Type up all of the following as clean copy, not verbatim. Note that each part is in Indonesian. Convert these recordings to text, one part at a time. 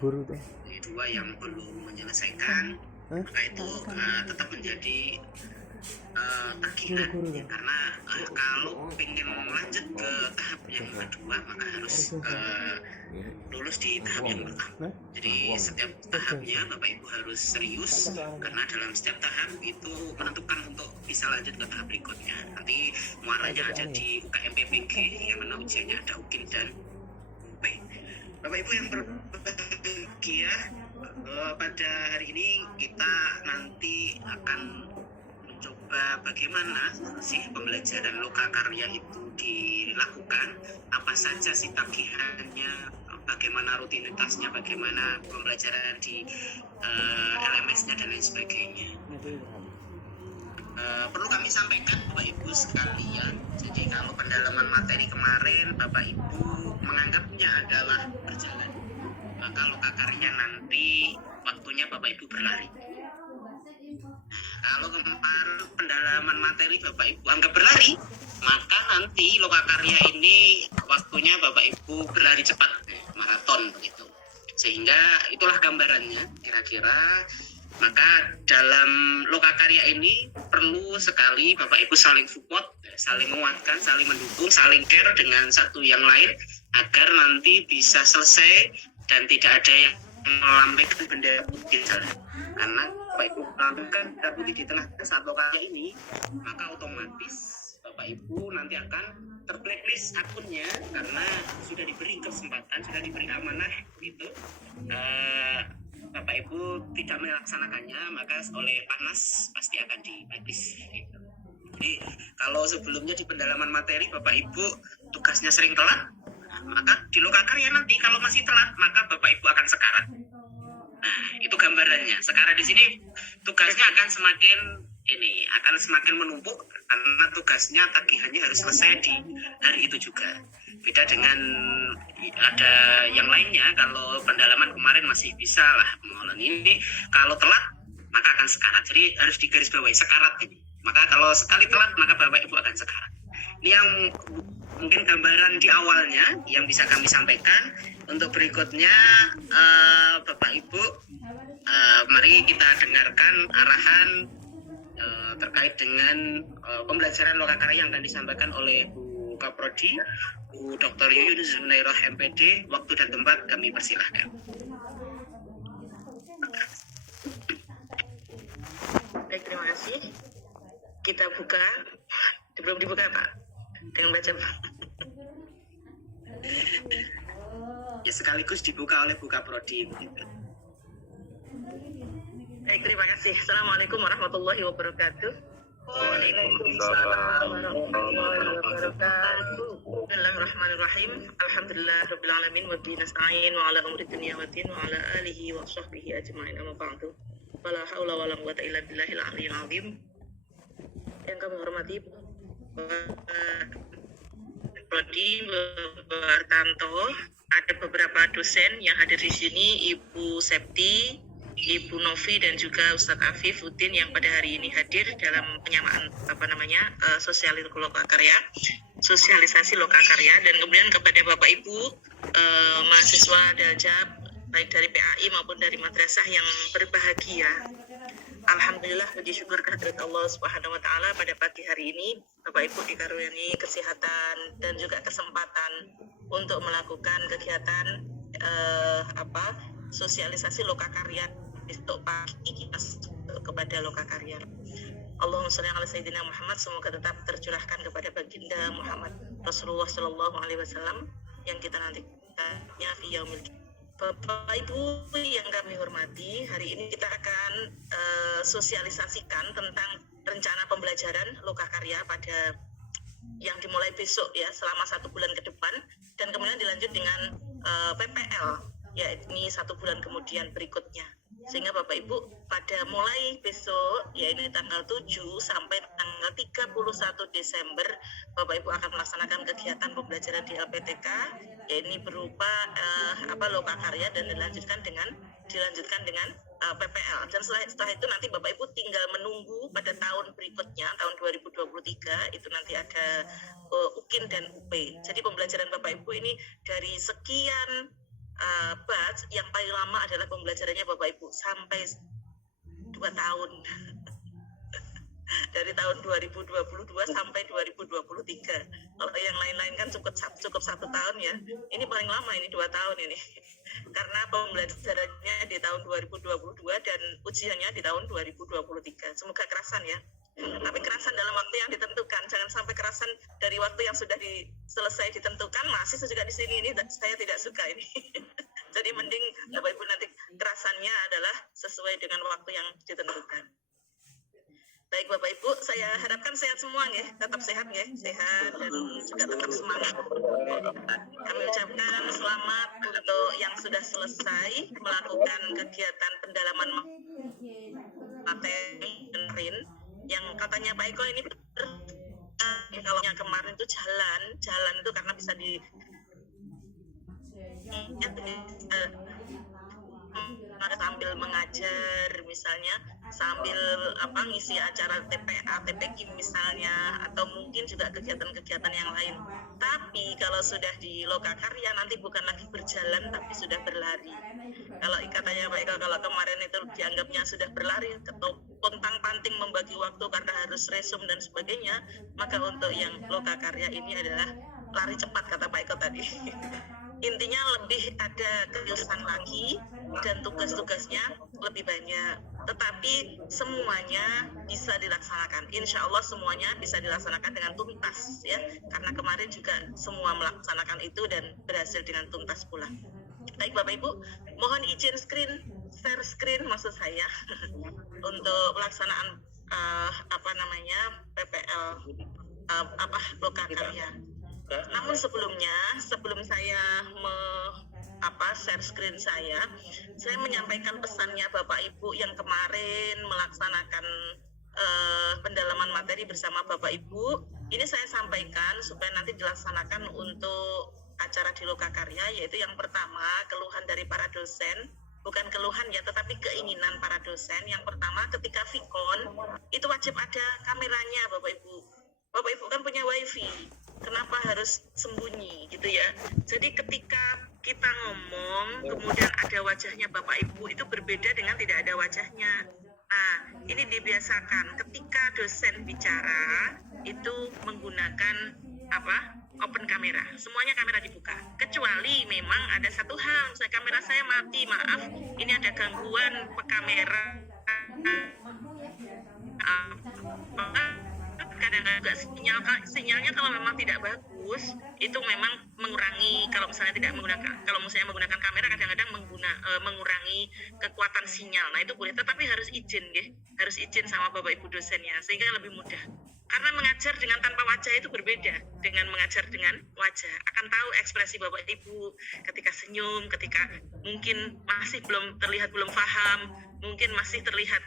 guru tuh. Dua yang belum menyelesaikan, maka itu tetap menjadi tagihan ya, karena kalau pengen lanjut ke tahap yang kedua maka harus lulus di tahap yang pertama. Jadi setiap tahapnya Bapak Ibu harus serius, karena dalam setiap tahap itu menentukan untuk bisa lanjut ke tahap berikutnya. Nanti muaranya ada di UKM PPG yang mana ujiannya ada UKIN dan UP. Bapak Ibu yang berbahagia, pada hari ini kita nanti akan mencoba bagaimana sih pembelajaran lokakarya itu dilakukan, apa saja sih tagihannya, bagaimana rutinitasnya, bagaimana pembelajaran di LMS-nya dan lain sebagainya. Perlu kami sampaikan Bapak Ibu sekalian, jadi kalau pendalaman materi kemarin Bapak Ibu menganggapnya adalah berjalan, maka lokakarya nanti waktunya Bapak Ibu berlari. Kalau kemarin pendalaman materi Bapak Ibu anggap berlari, maka nanti lokakarya ini waktunya Bapak Ibu berlari cepat, maraton begitu. Sehingga itulah gambarannya kira-kira. Maka dalam lokakarya ini perlu sekali Bapak Ibu saling support, saling menguatkan, saling mendukung, saling care dengan satu yang lain agar nanti bisa selesai dan tidak ada yang melambaikan bendera putih jalan. Karena Bapak Ibu melambaikan bendera putih di tengah saat lokakarya ini, maka otomatis Bapak Ibu nanti akan terblacklist akunnya karena sudah diberi kesempatan, sudah diberi amanah gitu. Bapak Ibu tidak melaksanakannya, maka oleh Panas pasti akan di blacklist gitu. Jadi kalau sebelumnya di pendalaman materi Bapak Ibu tugasnya sering telat, maka di lokakarya nanti kalau masih telat maka Bapak Ibu akan sekarat. Nah, itu gambarannya. Sekarang di sini tugasnya akan semakin menumpuk karena tugasnya tagihannya harus selesai di hari itu juga. Beda dengan ada yang lainnya, kalau pendalaman kemarin masih bisa lah mengulang, ini kalau telat maka akan sekarat. Jadi harus digarisbawahi sekarat ini. Maka kalau sekali telat maka Bapak Ibu akan sekarat. Ini yang mungkin gambaran di awalnya yang bisa kami sampaikan. Untuk berikutnya Bapak Ibu, mari kita dengarkan arahan terkait dengan pembelajaran lokakarya yang akan disampaikan oleh Bu Kaprodi, Bu Dr. Yuyun Zunairah MPD. Waktu dan tempat kami persilahkan. Baik, terima kasih. Kita buka, belum dibuka Pak, dengan baca Pak. Ya, sekaligus dibuka oleh Bu Kaprodi. Baik, terima kasih. Assalamualaikum warahmatullahi wabarakatuh. Waalaikumsalam warahmatullahi wabarakatuh. Bismillahirrahmanirrahim. Alhamdulillahirabbil alamin wa bihi nasta'in wa ala umuri dunya waddin wa ala alihi wa sahbihi ajma'in amma ba'du. Wala haula wala quwwata illa billahil aliyyil azim. Yang kami hormati Prodi, Bapak Artanto, ada beberapa dosen yang hadir di sini, Ibu Septi, Ibu Novi dan juga Ustadz Afif Udin yang pada hari ini hadir dalam penyamaan sosialisasi lokakarya, dan kemudian kepada Bapak Ibu mahasiswa Daljab baik dari PAI maupun dari madrasah yang berbahagia. Alhamdulillah, puji syukur kehadirat Allah Subhanahu wa taala, pada pagi hari ini Bapak Ibu dikaruniai kesehatan dan juga kesempatan untuk melakukan kegiatan sosialisasi lokakarya. Besok pagi kita kepada lokakarya. Allahumma sholli ala sayyidina Muhammad, semoga tetap tercurahkan kepada baginda Muhammad Rasulullah sallallahu alaihi wasallam yang kita nantikannya fi yaumil. Bapak Ibu yang kami hormati, hari ini kita akan sosialisasikan tentang rencana pembelajaran lokakarya pada yang dimulai besok ya, selama 1 bulan ke depan, dan kemudian dilanjut dengan PPL, ya ini 1 bulan kemudian berikutnya. Sehingga Bapak Ibu pada mulai besok, ya ini tanggal 7 sampai tanggal 31 Desember, Bapak Ibu akan melaksanakan kegiatan pembelajaran di LPTK, ya ini berupa lokakarya, dan dilanjutkan dengan PPL. Dan setelah itu nanti Bapak Ibu tinggal menunggu pada tahun berikutnya, tahun 2023, itu nanti ada UKIN dan UP. Jadi pembelajaran Bapak Ibu ini dari sekian batch yang paling lama adalah pembelajarannya Bapak Ibu sampai 2 tahun. Dari tahun 2022 sampai 2023. Kalau yang lain-lain kan cukup 1 tahun ya. Ini paling lama, ini 2 tahun ini. Karena pembelajarannya di tahun 2022 dan ujiannya di tahun 2023. Semoga kerasan ya. Tapi kerasan dalam waktu yang ditentukan. Jangan sampai kerasan dari waktu yang sudah selesai ditentukan masih juga di sini. Ini saya tidak suka ini. Jadi mending Bapak Ibu nanti kerasannya adalah sesuai dengan waktu yang ditentukan. Baik Bapak Ibu, saya harapkan sehat semua ya, tetap sehat ya, sehat dan juga tetap semangat. Kami ucapkan selamat untuk yang sudah selesai melakukan kegiatan pendalaman materi yang katanya Pak Eko ini kalau yang kemarin itu jalan itu karena bisa di sambil mengajar misalnya, sambil ngisi acara TPA, TPQ misalnya, atau mungkin juga kegiatan-kegiatan yang lain. Tapi kalau sudah di Lokakarya nanti bukan lagi berjalan tapi sudah berlari. Kalau katanya Pak Eko, kalau kemarin itu dianggapnya sudah berlari, pontang-panting membagi waktu karena harus resum dan sebagainya, maka untuk yang Lokakarya ini adalah lari cepat kata Pak Eko tadi. Intinya lebih ada keriusan lagi dan tugas-tugasnya lebih banyak, tetapi semuanya bisa dilaksanakan. Insya Allah semuanya bisa dilaksanakan dengan tuntas ya, karena kemarin juga semua melaksanakan itu dan berhasil dengan tuntas pula. Baik Bapak Ibu, mohon izin share screen maksud saya untuk pelaksanaan PPL Lokakarya. Namun sebelum saya share screen saya menyampaikan pesannya Bapak Ibu yang kemarin melaksanakan pendalaman materi bersama Bapak Ibu. Ini saya sampaikan supaya nanti dilaksanakan untuk acara di Lokakarya, yaitu yang pertama keluhan dari para dosen, bukan keluhan ya, tetapi keinginan para dosen. Yang pertama, ketika Vicon itu wajib ada kameranya Bapak Ibu. Bapak Ibu kan punya wifi, kenapa harus sembunyi gitu ya. Jadi ketika kita ngomong kemudian ada wajahnya Bapak Ibu, itu berbeda dengan tidak ada wajahnya. Nah, ini dibiasakan ketika dosen bicara itu menggunakan open kamera, semuanya kamera dibuka, kecuali memang ada satu hal, misalnya kamera saya mati, maaf ini ada gangguan kamera, kadang-kadang sinyalnya kalau memang tidak bagus itu memang mengurangi, kalau misalnya menggunakan kamera kadang-kadang mengurangi kekuatan sinyal. Nah itu boleh, tetapi harus izin sama Bapak Ibu dosennya sehingga lebih mudah. Karena mengajar dengan tanpa wajah itu berbeda dengan mengajar dengan wajah. Akan tahu ekspresi Bapak Ibu ketika senyum, ketika mungkin masih belum terlihat belum paham, mungkin masih terlihat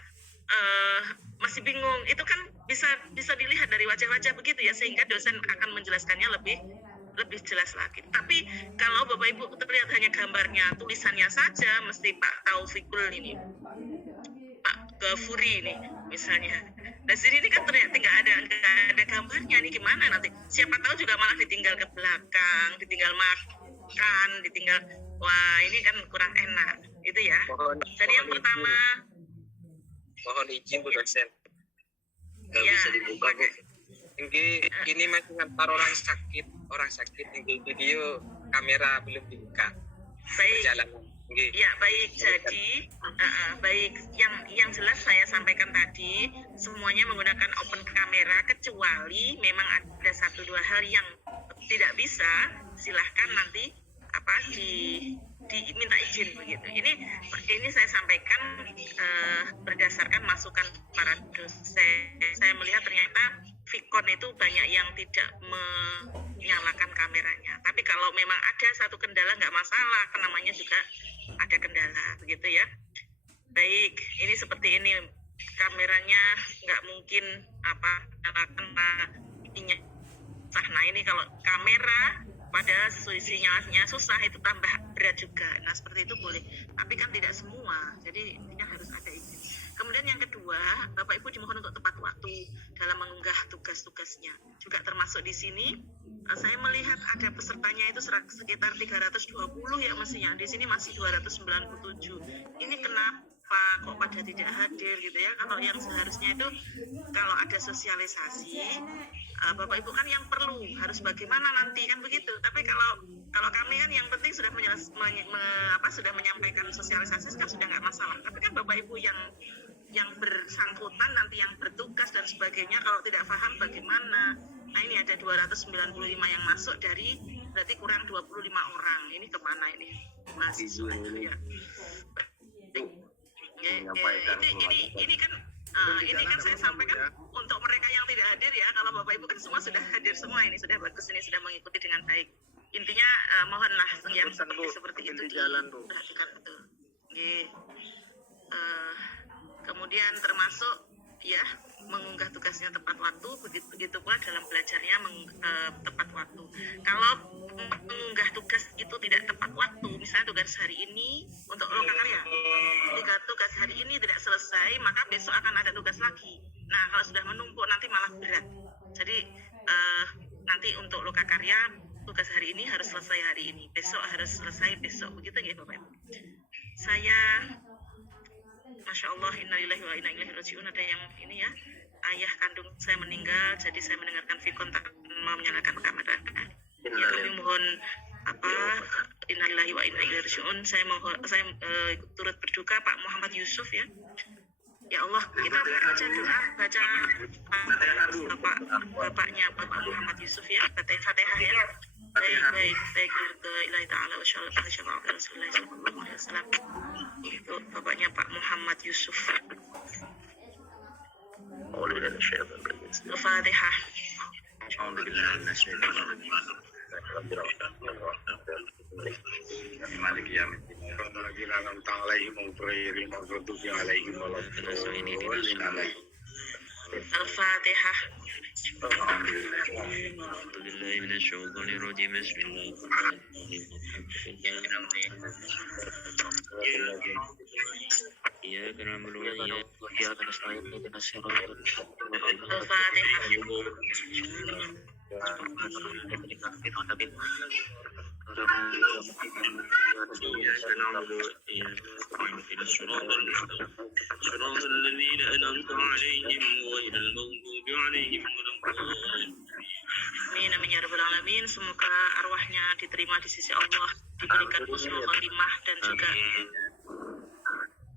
masih bingung. Itu kan bisa dilihat dari wajah-wajah begitu ya, sehingga dosen akan menjelaskannya lebih jelas lagi. Tapi kalau Bapak Ibu terlihat hanya gambarnya, tulisannya saja, mesti Pak Taufikul ini, Pak Gafuri ini misalnya. Dan sini ini kan ternyata nggak ada gambarnya nih, gimana nanti? Siapa tahu juga malah ditinggal ke belakang, ditinggal makan, wah ini kan kurang enak, itu ya. Jadi yang pertama, mohon izin Bu dosen, nggak ya, bisa dibuka Bu. Ini masih ngantar orang sakit yang video kamera belum dibuka. Baik. Perjalanan. Ya baik, jadi baik, yang jelas saya sampaikan tadi semuanya menggunakan open kamera, kecuali memang ada 1-2 hal yang tidak bisa, silahkan nanti diminta izin begitu. Ini saya sampaikan berdasarkan masukan para dosen. Saya melihat ternyata Vicon itu banyak yang tidak menyalakan kameranya. Tapi kalau memang ada satu kendala nggak masalah, namanya juga ada kendala begitu ya. Baik, ini seperti ini kameranya nggak mungkin nyalakan ininya. Nah ini kalau kamera padahal selisihnya susah, itu tambah berat juga. Nah seperti itu boleh, tapi kan tidak semua, jadi intinya harus ada izin. Kemudian yang kedua, Bapak Ibu dimohon untuk tepat waktu dalam mengunggah tugas-tugasnya. Juga termasuk di sini, saya melihat ada pesertanya itu sekitar 320 ya mestinya. Di sini masih 297. Ini kenapa kok pada tidak hadir gitu ya? Kalau yang seharusnya itu kalau ada sosialisasi, Bapak Ibu kan yang perlu harus bagaimana nanti kan begitu. Tapi kalau kami kan yang penting sudah sudah menyampaikan sosialisasi kan sudah nggak masalah. Tapi kan Bapak Ibu yang bersangkutan nanti yang bertugas dan sebagainya kalau tidak paham bagaimana. Nah ini ada 295 yang masuk dari berarti kurang 25 orang. Ini kemana ini mahasiswa itu ya? Ini kan saya sampaikan untuk mereka yang tidak hadir ya. Kalau Bapak Ibu kan semua sudah hadir semua, ini sudah bagus, ini sudah mengikuti dengan baik. Intinya mohonlah yang seperti itu diperhatikan betul. Kemudian termasuk ya mengunggah tugasnya tepat waktu, begitu pula dalam belajarnya tepat waktu. Kalau mengunggah tugas itu tidak tepat waktu, misalnya tugas hari ini untuk lokakarya, jika tugas hari ini tidak selesai, maka besok akan ada tugas lagi. Nah kalau sudah menumpuk nanti malah berat. Jadi nanti untuk lokakarya tugas hari ini harus selesai hari ini, besok harus selesai besok, begitu ya Bapak Ibu. Saya Masya Allah, innalillahi wa inna ilaihi raji'un, ada yang ini ya, ayah kandung saya meninggal, jadi saya mendengarkan fikon tak mau menyalakan kamera. Ya kami mohon innalillahi wa inna ilaihi raji'un, saya turut berduka Pak Muhammad Yusuf ya. Ya Allah, kita baca bapaknya Bapak Muhammad Yusuf ya, Fatihah ya. Baik ilahi ta'ala wa syallallahul Rasulullah sallallahu alaihi wasallam. Itu bapaknya Pak Muhammad Yusuf. Al-Fatihah. Al-Fatihah. Alhamdulillah minasyaitonir rajim. Iyyaka na'budu wa iyyaka nasta'in ihdinas siratal صراط الذين أنعمت عليهم غير المغضوب عليهم ولا الضالين. Amin amin ya rabbal alamin. Semoga arwahnya diterima di sisi Allah, diberikan husnul khotimah dan juga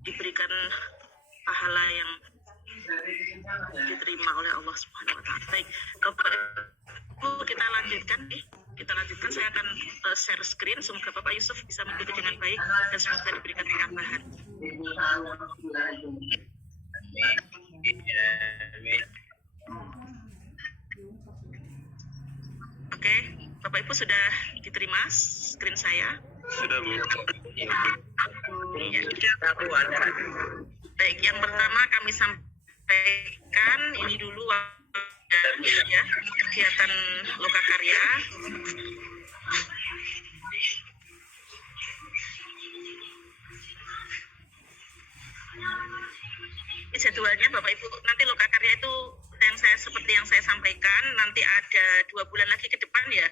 diberikan pahala yang diterima oleh Allah Subhanahu wa taala. Baik, Bapak kita lanjutkan. Saya akan share screen. Semoga Bapak Yusuf bisa mengikuti dengan baik dan semoga diberikan tambahan. Oke, Bapak Ibu sudah diterima screen saya? Sudah Bu. Iya. Baik, yang pertama kami sampaikan ini dulu ya kegiatan lokakarya. Jadwalnya Bapak Ibu, nanti lokakarya itu seperti yang saya sampaikan, nanti ada 2 bulan lagi ke depan ya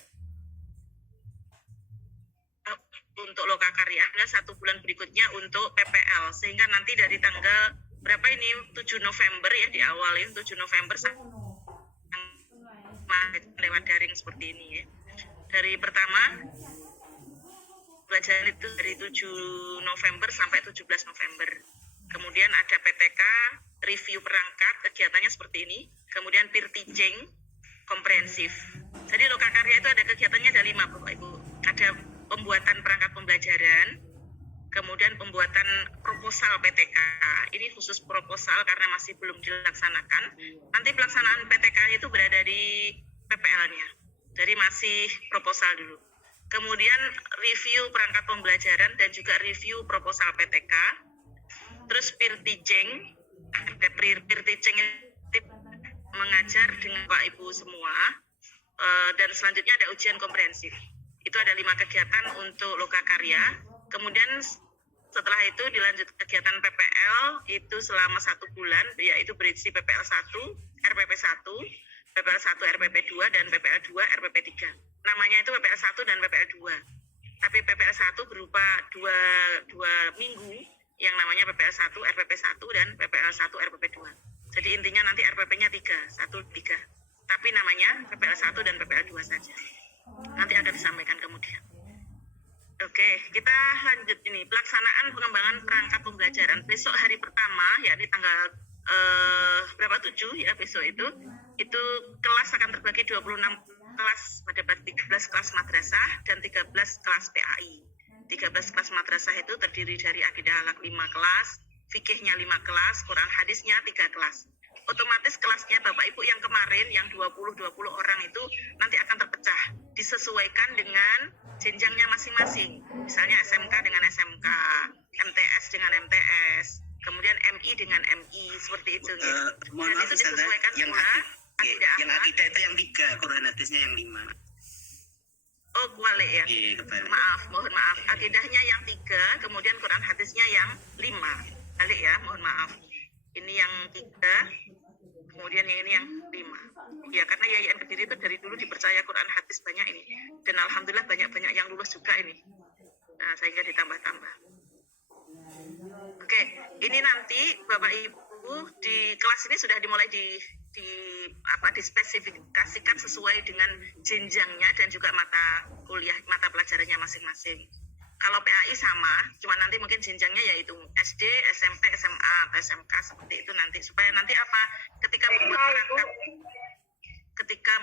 untuk lokakarya, dan 1 bulan berikutnya untuk PPL, sehingga nanti dari tanggal berapa ini 7 November ya, di awal ini 7 November lewat daring seperti ini ya. Dari pertama pelajaran itu dari 7 November sampai 17 November. Kemudian ada PTK, review perangkat, kegiatannya seperti ini. Kemudian peer teaching, komprehensif. Jadi lokakarya itu ada kegiatannya ada 5 Bapak Ibu. Ada pembuatan perangkat pembelajaran, kemudian pembuatan proposal PTK. Ini khusus proposal karena masih belum dilaksanakan. Nanti pelaksanaan PTK itu berada di PPL-nya. Jadi masih proposal dulu. Kemudian review perangkat pembelajaran dan juga review proposal PTK. Terus peer teaching, ada peer teaching mengajar dengan Pak Ibu semua, dan selanjutnya ada ujian komprehensif. Itu ada 5 kegiatan untuk lokakarya. Kemudian setelah itu dilanjut kegiatan PPL itu selama 1 bulan, yaitu berisi PPL 1, RPP 1, PPL 1, RPP 2, dan PPL 2, RPP 3. Namanya itu PPL 1 dan PPL 2. Tapi PPL 1 berupa dua minggu yang namanya PPL 1, RPP 1, dan PPL 1, RPP 2. Jadi intinya nanti RPP-nya 3, 1, 3. Tapi namanya PPL 1 dan PPL 2 saja. Nanti akan disampaikan kemudian. Oke, kita lanjut ini. Pelaksanaan pengembangan perangkat pembelajaran. Besok hari pertama, yakni tanggal berapa 7 ya besok itu kelas akan terbagi 26 kelas pada 13 kelas madrasah dan 13 kelas PAI. 13 kelas madrasah itu terdiri dari akidah akhlak 5 kelas, fikihnya 5 kelas, Quran hadisnya 3 kelas. Otomatis kelasnya Bapak Ibu yang kemarin yang 20 orang itu nanti akan terpecah, disesuaikan dengan jenjangnya masing-masing. Misalnya SMK dengan SMK, MTS dengan MTS, kemudian MI dengan MI, seperti itu. Mohon Dan maaf, itu Ustazah, disesuaikan yang pula akidah yang akhlak. akidah itu yang 3, Quran hadisnya yang 5. Oh, kualik ya. Iya, kebalik. Mohon maaf. Akidahnya yang 3, kemudian Quran hadisnya yang 5. Balik ya, mohon maaf. Ini yang 3, kemudian yang ini yang 5. Ya, karena Yayasan Kediri itu dari dulu dipercaya Quran hadis banyak ini. Dan alhamdulillah banyak-banyak yang lulus juga ini. Nah, sehingga ditambah-tambah. Oke, ini nanti Bapak Ibu di kelas ini sudah dimulai dispesifikasikan sesuai dengan jenjangnya dan juga mata kuliah, mata pelajarannya masing-masing. Kalau PAI sama, cuma nanti mungkin jenjangnya yaitu SD, SMP, SMA, atau SMK seperti itu nanti, supaya nanti apa? Ketika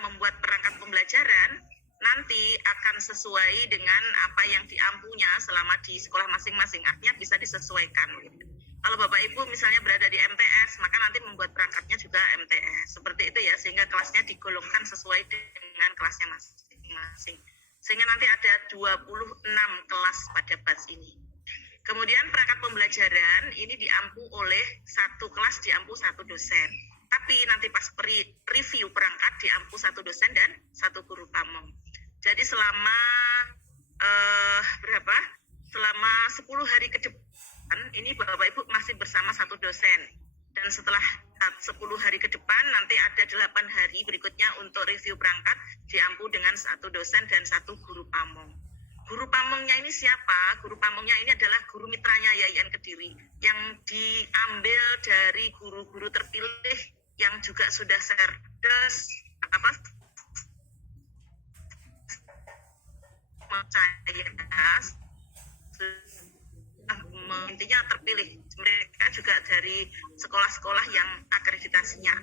membuat perangkat pembelajaran nanti akan sesuai dengan apa yang diampunya selama di sekolah masing-masing, artinya bisa disesuaikan gitu. Kalau Bapak Ibu misalnya berada di MTS, maka nanti membuat perangkatnya juga MTS. Seperti itu ya, sehingga kelasnya digolongkan sesuai dengan kelasnya masing-masing. Sehingga nanti ada 26 kelas pada batch ini. Kemudian perangkat pembelajaran ini diampu oleh satu kelas diampu 1 dosen. Tapi nanti pas review perangkat diampu 1 dosen dan 1 guru pamong. Jadi selama selama 10 hari ke depan ini Bapak Ibu masih bersama 1 dosen. Dan setelah 10 hari ke depan nanti ada 8 hari berikutnya untuk review perangkat diampu dengan 1 dosen dan 1 guru pamong. Guru pamongnya ini siapa? Guru pamongnya ini adalah guru mitranya Yayasan Kediri yang diambil dari guru-guru terpilih yang juga sudah serdes intinya terpilih. Mereka juga dari sekolah-sekolah yang akreditasinya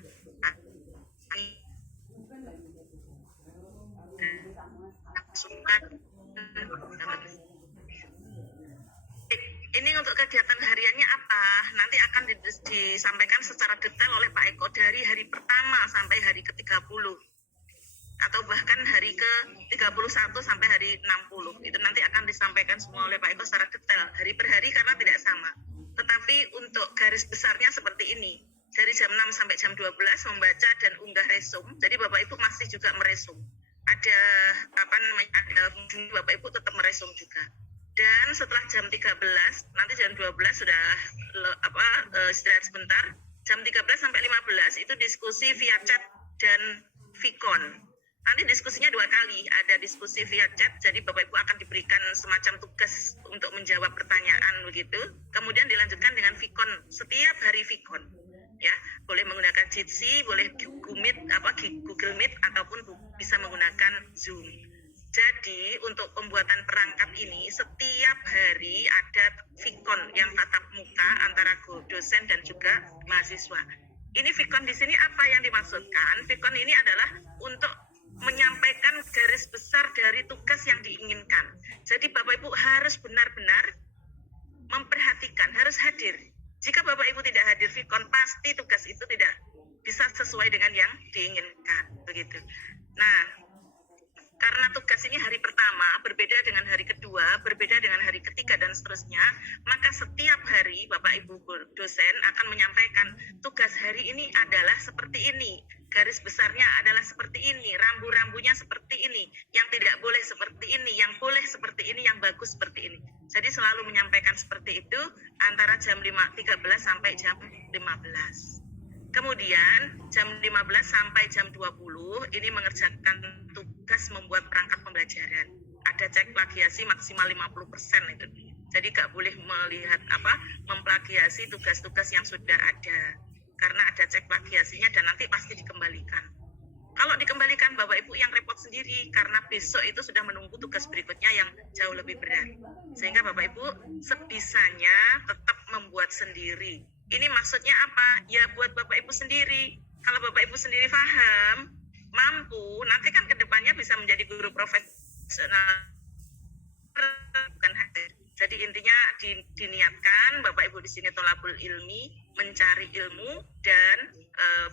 ini untuk kegiatan hariannya apa? Nanti akan disampaikan secara detail oleh Pak Eko dari hari pertama sampai hari ke-30 atau bahkan hari ke-31 sampai hari 60. Itu nanti akan disampaikan semua oleh Pak Eko secara detail hari per hari karena tidak sama. Tetapi untuk garis besarnya seperti ini. Dari jam 6 sampai jam 12 membaca dan unggah resum. Jadi Bapak Ibu masih juga meresum. Ada Bapak Ibu tetap meresum juga. Dan setelah jam 13, nanti jam 12 sudah istirahat sebentar. Jam 13 sampai 15 itu diskusi via chat dan Vicon. Nanti diskusinya 2 kali, ada diskusi via chat, jadi Bapak Ibu akan diberikan semacam tugas untuk menjawab pertanyaan begitu. Kemudian dilanjutkan dengan Vicon, setiap hari Vicon. Ya, boleh menggunakan Jitsi, boleh Google Meet ataupun bisa menggunakan Zoom. Jadi untuk pembuatan perangkat ini setiap hari ada Vicon yang tatap muka antara dosen dan juga mahasiswa. Ini Vicon di sini apa yang dimaksudkan? Vicon ini adalah untuk menyampaikan garis besar dari tugas yang diinginkan. Jadi Bapak Ibu harus benar-benar memperhatikan, harus hadir. Jika Bapak Ibu tidak hadir Vicon, pasti tugas itu tidak bisa sesuai dengan yang diinginkan, begitu. Nah, karena tugas ini hari pertama berbeda dengan hari kedua, berbeda dengan hari ketiga dan seterusnya, maka setiap hari Bapak Ibu dosen akan menyampaikan tugas hari ini adalah seperti ini. garis besarnya adalah seperti ini, rambu-rambunya seperti ini, yang tidak boleh seperti ini, yang boleh seperti ini, yang bagus seperti ini. Jadi selalu menyampaikan seperti itu antara jam 5.13 sampai jam 15. Kemudian jam 15 sampai jam 20 ini mengerjakan tugas membuat perangkat pembelajaran. Ada cek plagiasi maksimal 50% itu. Jadi nggak boleh memplagiasi tugas-tugas yang sudah ada. Karena ada cek plagiasinya dan nanti pasti dikembalikan. Kalau dikembalikan Bapak Ibu yang repot sendiri karena besok itu sudah menunggu tugas berikutnya yang jauh lebih berat. Sehingga Bapak Ibu sebisanya tetap membuat sendiri. Ini maksudnya apa? Ya buat Bapak Ibu sendiri. Kalau Bapak Ibu sendiri paham, mampu, nanti kan kedepannya bisa menjadi guru profesional. Bukan hadir. Jadi intinya diniatkan Bapak Ibu di sini tolabul ilmi, mencari ilmu dan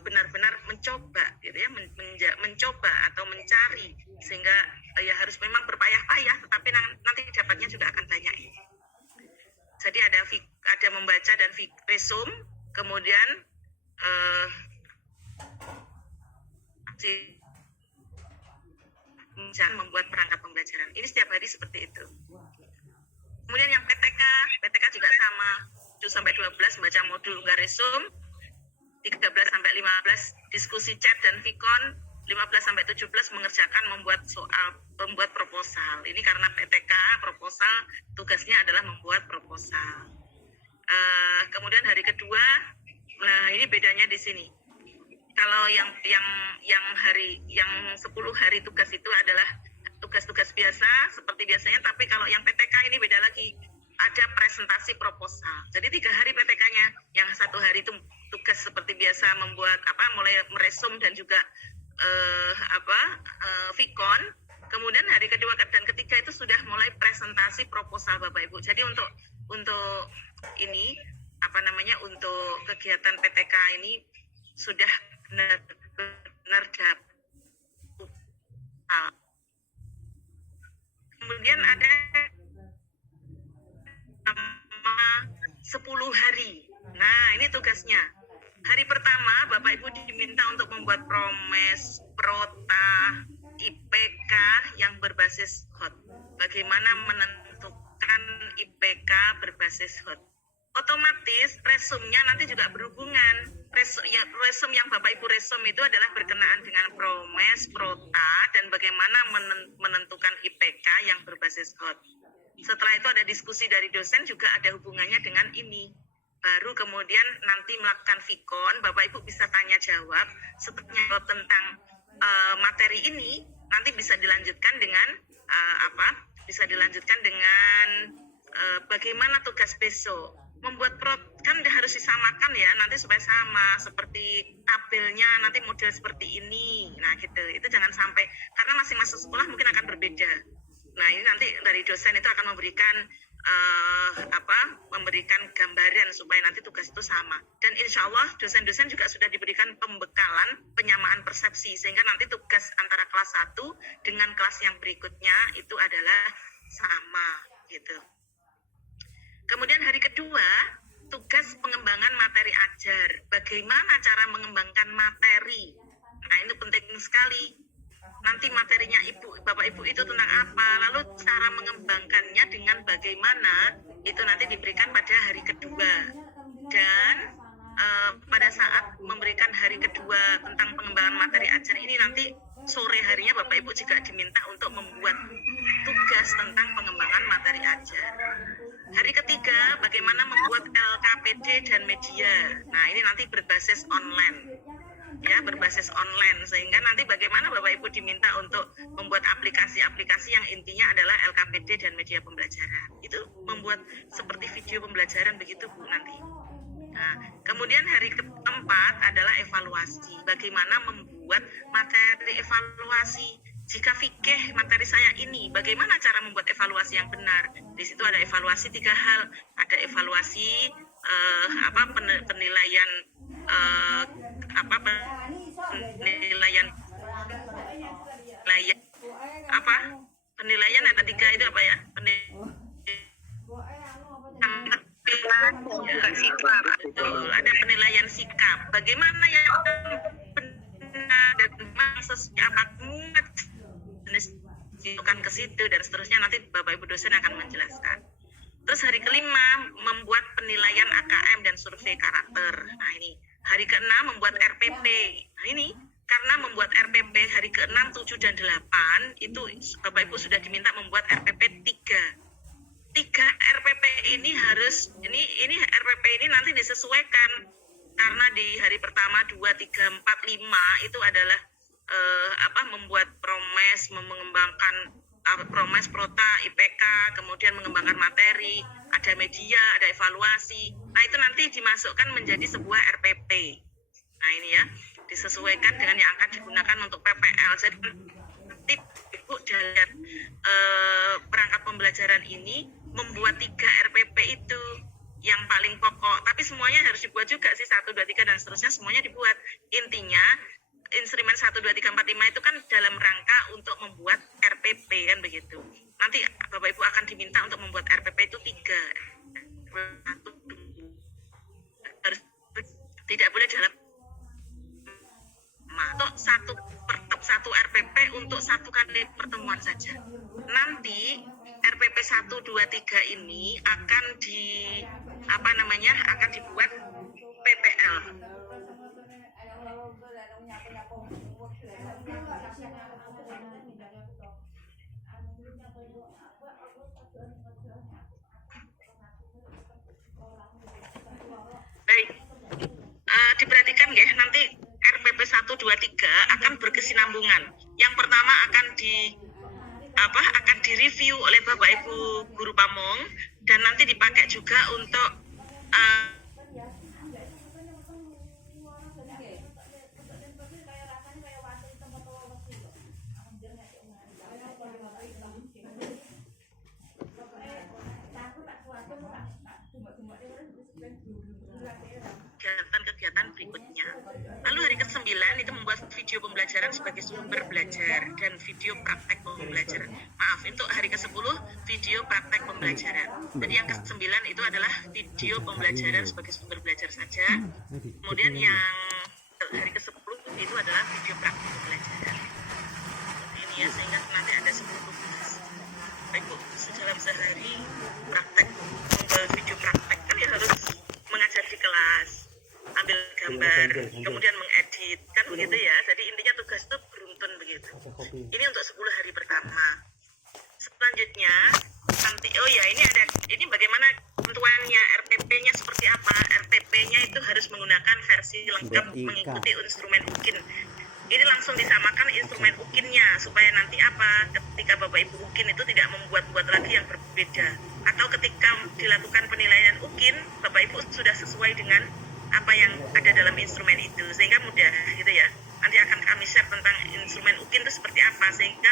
benar-benar mencoba, gitu ya, mencoba atau mencari sehingga ya harus memang berpayah-payah, tetapi nanti dapatnya juga akan banyak. Jadi ada membaca dan resum, kemudian membuat perangkat pembelajaran. Ini setiap hari seperti itu. Kemudian yang PTK juga sama, 7-12 membaca modul nggak resum, 13-15 diskusi chat dan vikon, 15-17 mengerjakan membuat proposal. Ini karena PTK proposal tugasnya adalah membuat proposal. Kemudian hari kedua, nah ini bedanya di sini. Kalau yang 10 hari tugas itu adalah tugas-tugas biasa seperti biasanya, tapi kalau yang PTK ini beda lagi, ada presentasi proposal. Jadi 3 hari PTK-nya, yang 1 hari itu tugas seperti biasa membuat mulai meresum dan juga vikon. Kemudian hari kedua dan ketiga itu sudah mulai presentasi proposal Bapak Ibu. Jadi untuk ini untuk kegiatan PTK ini sudah benar-benar dapat. Kemudian ada 10 hari. Nah, ini tugasnya. Hari pertama Bapak Ibu diminta untuk membuat promes, prota, IPK yang berbasis HOT. Bagaimana menentukan IPK berbasis HOT? Otomatis resumnya nanti juga berhubungan. Resum yang Bapak Ibu resum itu adalah berkenaan dengan promes, prota, dan bagaimana menentukan IPK yang berbasis HOT. Setelah itu ada diskusi dari dosen juga ada hubungannya dengan ini. Baru kemudian nanti melakukan vikon, Bapak Ibu bisa tanya jawab. Setelah jawab tentang materi ini, nanti bisa dilanjutkan dengan bagaimana tugas besok. Membuat kan harus disamakan ya, nanti supaya sama seperti tabelnya nanti model seperti ini. Nah gitu, itu jangan sampai, karena masing-masing sekolah mungkin akan berbeda. Nah ini nanti dari dosen itu akan memberikan gambaran supaya nanti tugas itu sama. Dan insya Allah dosen-dosen juga sudah diberikan pembekalan penyamaan persepsi sehingga nanti tugas antara kelas 1 dengan kelas yang berikutnya itu adalah sama gitu. Kemudian hari kedua, tugas pengembangan materi ajar. Bagaimana cara mengembangkan materi? Nah, itu penting sekali. Nanti materinya Bapak Ibu itu tentang apa? Lalu cara mengembangkannya dengan bagaimana? Itu nanti diberikan pada hari kedua. Dan pada saat memberikan hari kedua tentang pengembangan materi ajar ini nanti sore harinya Bapak Ibu juga diminta untuk membuat tugas tentang pengembangan materi ajar. Hari ketiga, bagaimana membuat LKPD dan media. Nah, ini nanti berbasis online. Ya, berbasis online. Sehingga nanti bagaimana Bapak Ibu diminta untuk membuat aplikasi-aplikasi yang intinya adalah LKPD dan media pembelajaran. Itu membuat seperti video pembelajaran begitu Bu nanti. Nah, kemudian hari keempat adalah evaluasi. Bagaimana membuat materi evaluasi. Jika fikih materi saya ini, bagaimana cara membuat evaluasi yang benar? Di situ ada evaluasi 3 hal. Ada evaluasi penilaian penilaian ada 3 itu apa ya? Betul, ada penilaian sikap. Bagaimana yang benar dan sesuai apa jenis dilakukan ke situ dan seterusnya, nanti Bapak Ibu dosen akan menjelaskan. Terus hari kelima membuat penilaian AKM dan survei karakter. Nah ini hari ke-6 membuat RPP. Nah ini karena membuat RPP hari ke-6, 7 dan 8 itu Bapak Ibu sudah diminta membuat RPP 3 RPP ini harus ini RPP ini nanti disesuaikan karena di hari pertama 2, 3, 4, 5 itu adalah membuat promes, mengembangkan promes, prota, IPK, kemudian mengembangkan materi, ada media, ada evaluasi. Nah itu nanti dimasukkan menjadi sebuah RPP. Nah ini ya, disesuaikan dengan yang akan digunakan untuk PPL. Jadi nanti Ibu lihat perangkat pembelajaran ini membuat 3 RPP itu yang paling pokok. Tapi semuanya harus dibuat juga sih, 1, 2, 3 dan seterusnya semuanya dibuat. Intinya instrumen 1, 2, 3, 4, 5 itu kan dalam rangka untuk membuat RPP kan begitu. Nanti Bapak Ibu akan diminta untuk membuat RPP itu 3. Harus tidak boleh dalam atau satu RPP untuk 1 kali pertemuan saja. Nanti RPP 1, 2, 3 ini akan akan dibuat PPL. Baik, diperhatikan ya, nanti RPP 1, 2, 3 akan berkesinambungan. Yang pertama akan direview oleh Bapak Ibu Guru Pamong dan nanti dipakai juga untuk kegiatan berikutnya. Lalu hari ke-9 itu membuat video pembelajaran sebagai sumber belajar dan video praktek pembelajaran. Maaf, untuk hari ke-10 video praktek pembelajaran. Jadi yang ke-9 itu adalah video pembelajaran sebagai sumber belajar saja. Kemudian yang hari ke-10 itu adalah video praktek pembelajaran. Ini ya, sehingga nanti ada 10 tugas. Baik Bu, dalam sehari praktek, membuat video praktek kan ya harus mengajar di kelas, ambil gambar, kemudian mengedit, kan begitu ya. Jadi intinya tugas itu beruntun begitu. Ini untuk 10 hari pertama. Selanjutnya nanti, ini bagaimana tentuannya, RPP-nya seperti apa? RPP-nya itu harus menggunakan versi lengkap mengikuti instrumen UKIN. Ini langsung disamakan instrumen UKIN-nya supaya nanti ketika Bapak Ibu UKIN itu tidak membuat-buat lagi yang berbeda. Atau ketika dilakukan penilaian UKIN, Bapak Ibu sudah sesuai dengan apa yang ada dalam instrumen itu, sehingga mudah gitu ya. Nanti akan kami share tentang instrumen UKIN itu seperti apa, sehingga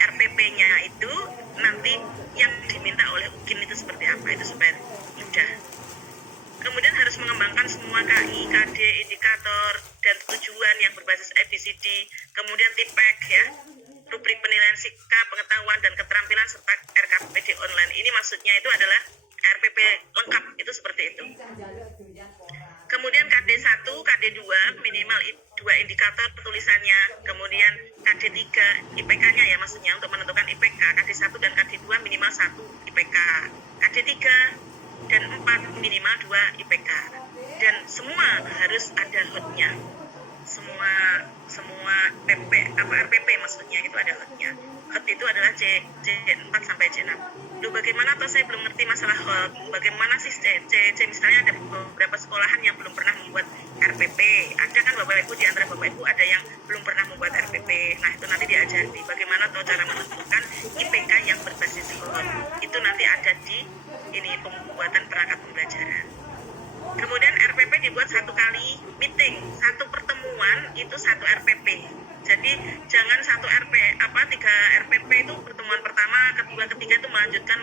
RPP-nya itu nanti yang diminta oleh UKIN itu seperti apa, itu supaya mudah. Kemudian harus mengembangkan semua KI, KD, indikator, dan tujuan yang berbasis ABCD, kemudian TIPEK ya, rubrik penilaian sikap, pengetahuan, dan keterampilan, serta RKPD online. Ini maksudnya itu adalah RPP lengkap, itu seperti itu. Kemudian KD1, KD2 minimal 2 indikator tulisannya, kemudian KD3 IPK-nya ya, maksudnya untuk menentukan IPK, KD1 dan KD2 minimal 1 IPK, KD3 dan 4 minimal 2 IPK, dan semua harus ada HOT-nya, semua RPP maksudnya itu ada HOT-nya. HOT itu adalah C4 sampai C6. Loh, bagaimana atau saya belum ngerti masalah HOT, bagaimana sih C misalnya ada beberapa sekolahan yang belum pernah membuat RPP, ada kan Bapak Ibu, di antara Bapak Ibu ada yang belum pernah membuat RPP. Nah itu nanti diajari bagaimana atau cara menentukan IPK yang berbasis HOT, itu nanti ada di pembuatan perangkat pembelajaran. Kemudian RPP dibuat 1 kali meeting, 1 pertemuan itu 1 RPP. Jadi jangan 3 RPP itu pertemuan pertama, kedua, ketiga itu melanjutkan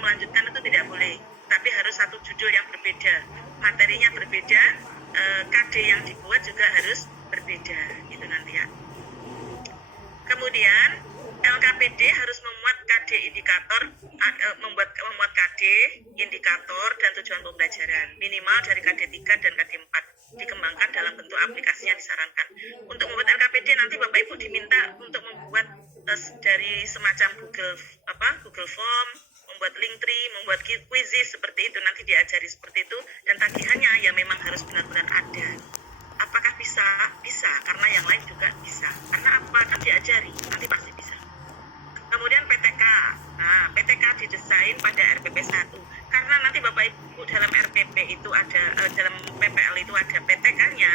itu tidak boleh. Tapi harus 1 judul yang berbeda, materinya berbeda, KD yang dibuat juga harus berbeda, itu nanti ya. Kemudian LKPD harus memuat KD indikator, membuat KD indikator dan tujuan pembelajaran minimal dari KD 3 dan KD 4. dikembangkan dalam bentuk aplikasi yang disarankan. Untuk membuat LKPD nanti Bapak Ibu diminta untuk membuat dari semacam Google Form, membuat Linktree, membuat quizzes seperti itu, nanti diajari seperti itu, dan tagihannya ya memang harus benar-benar ada. Apakah bisa? Bisa, karena yang lain juga bisa. Karena apa? Kan diajari, nanti pasti bisa. Kemudian PTK. Nah, PTK didesain pada RPP 1. Karena nanti Bapak Ibu dalam RPP itu ada, dalam PPL itu ada PTK-nya,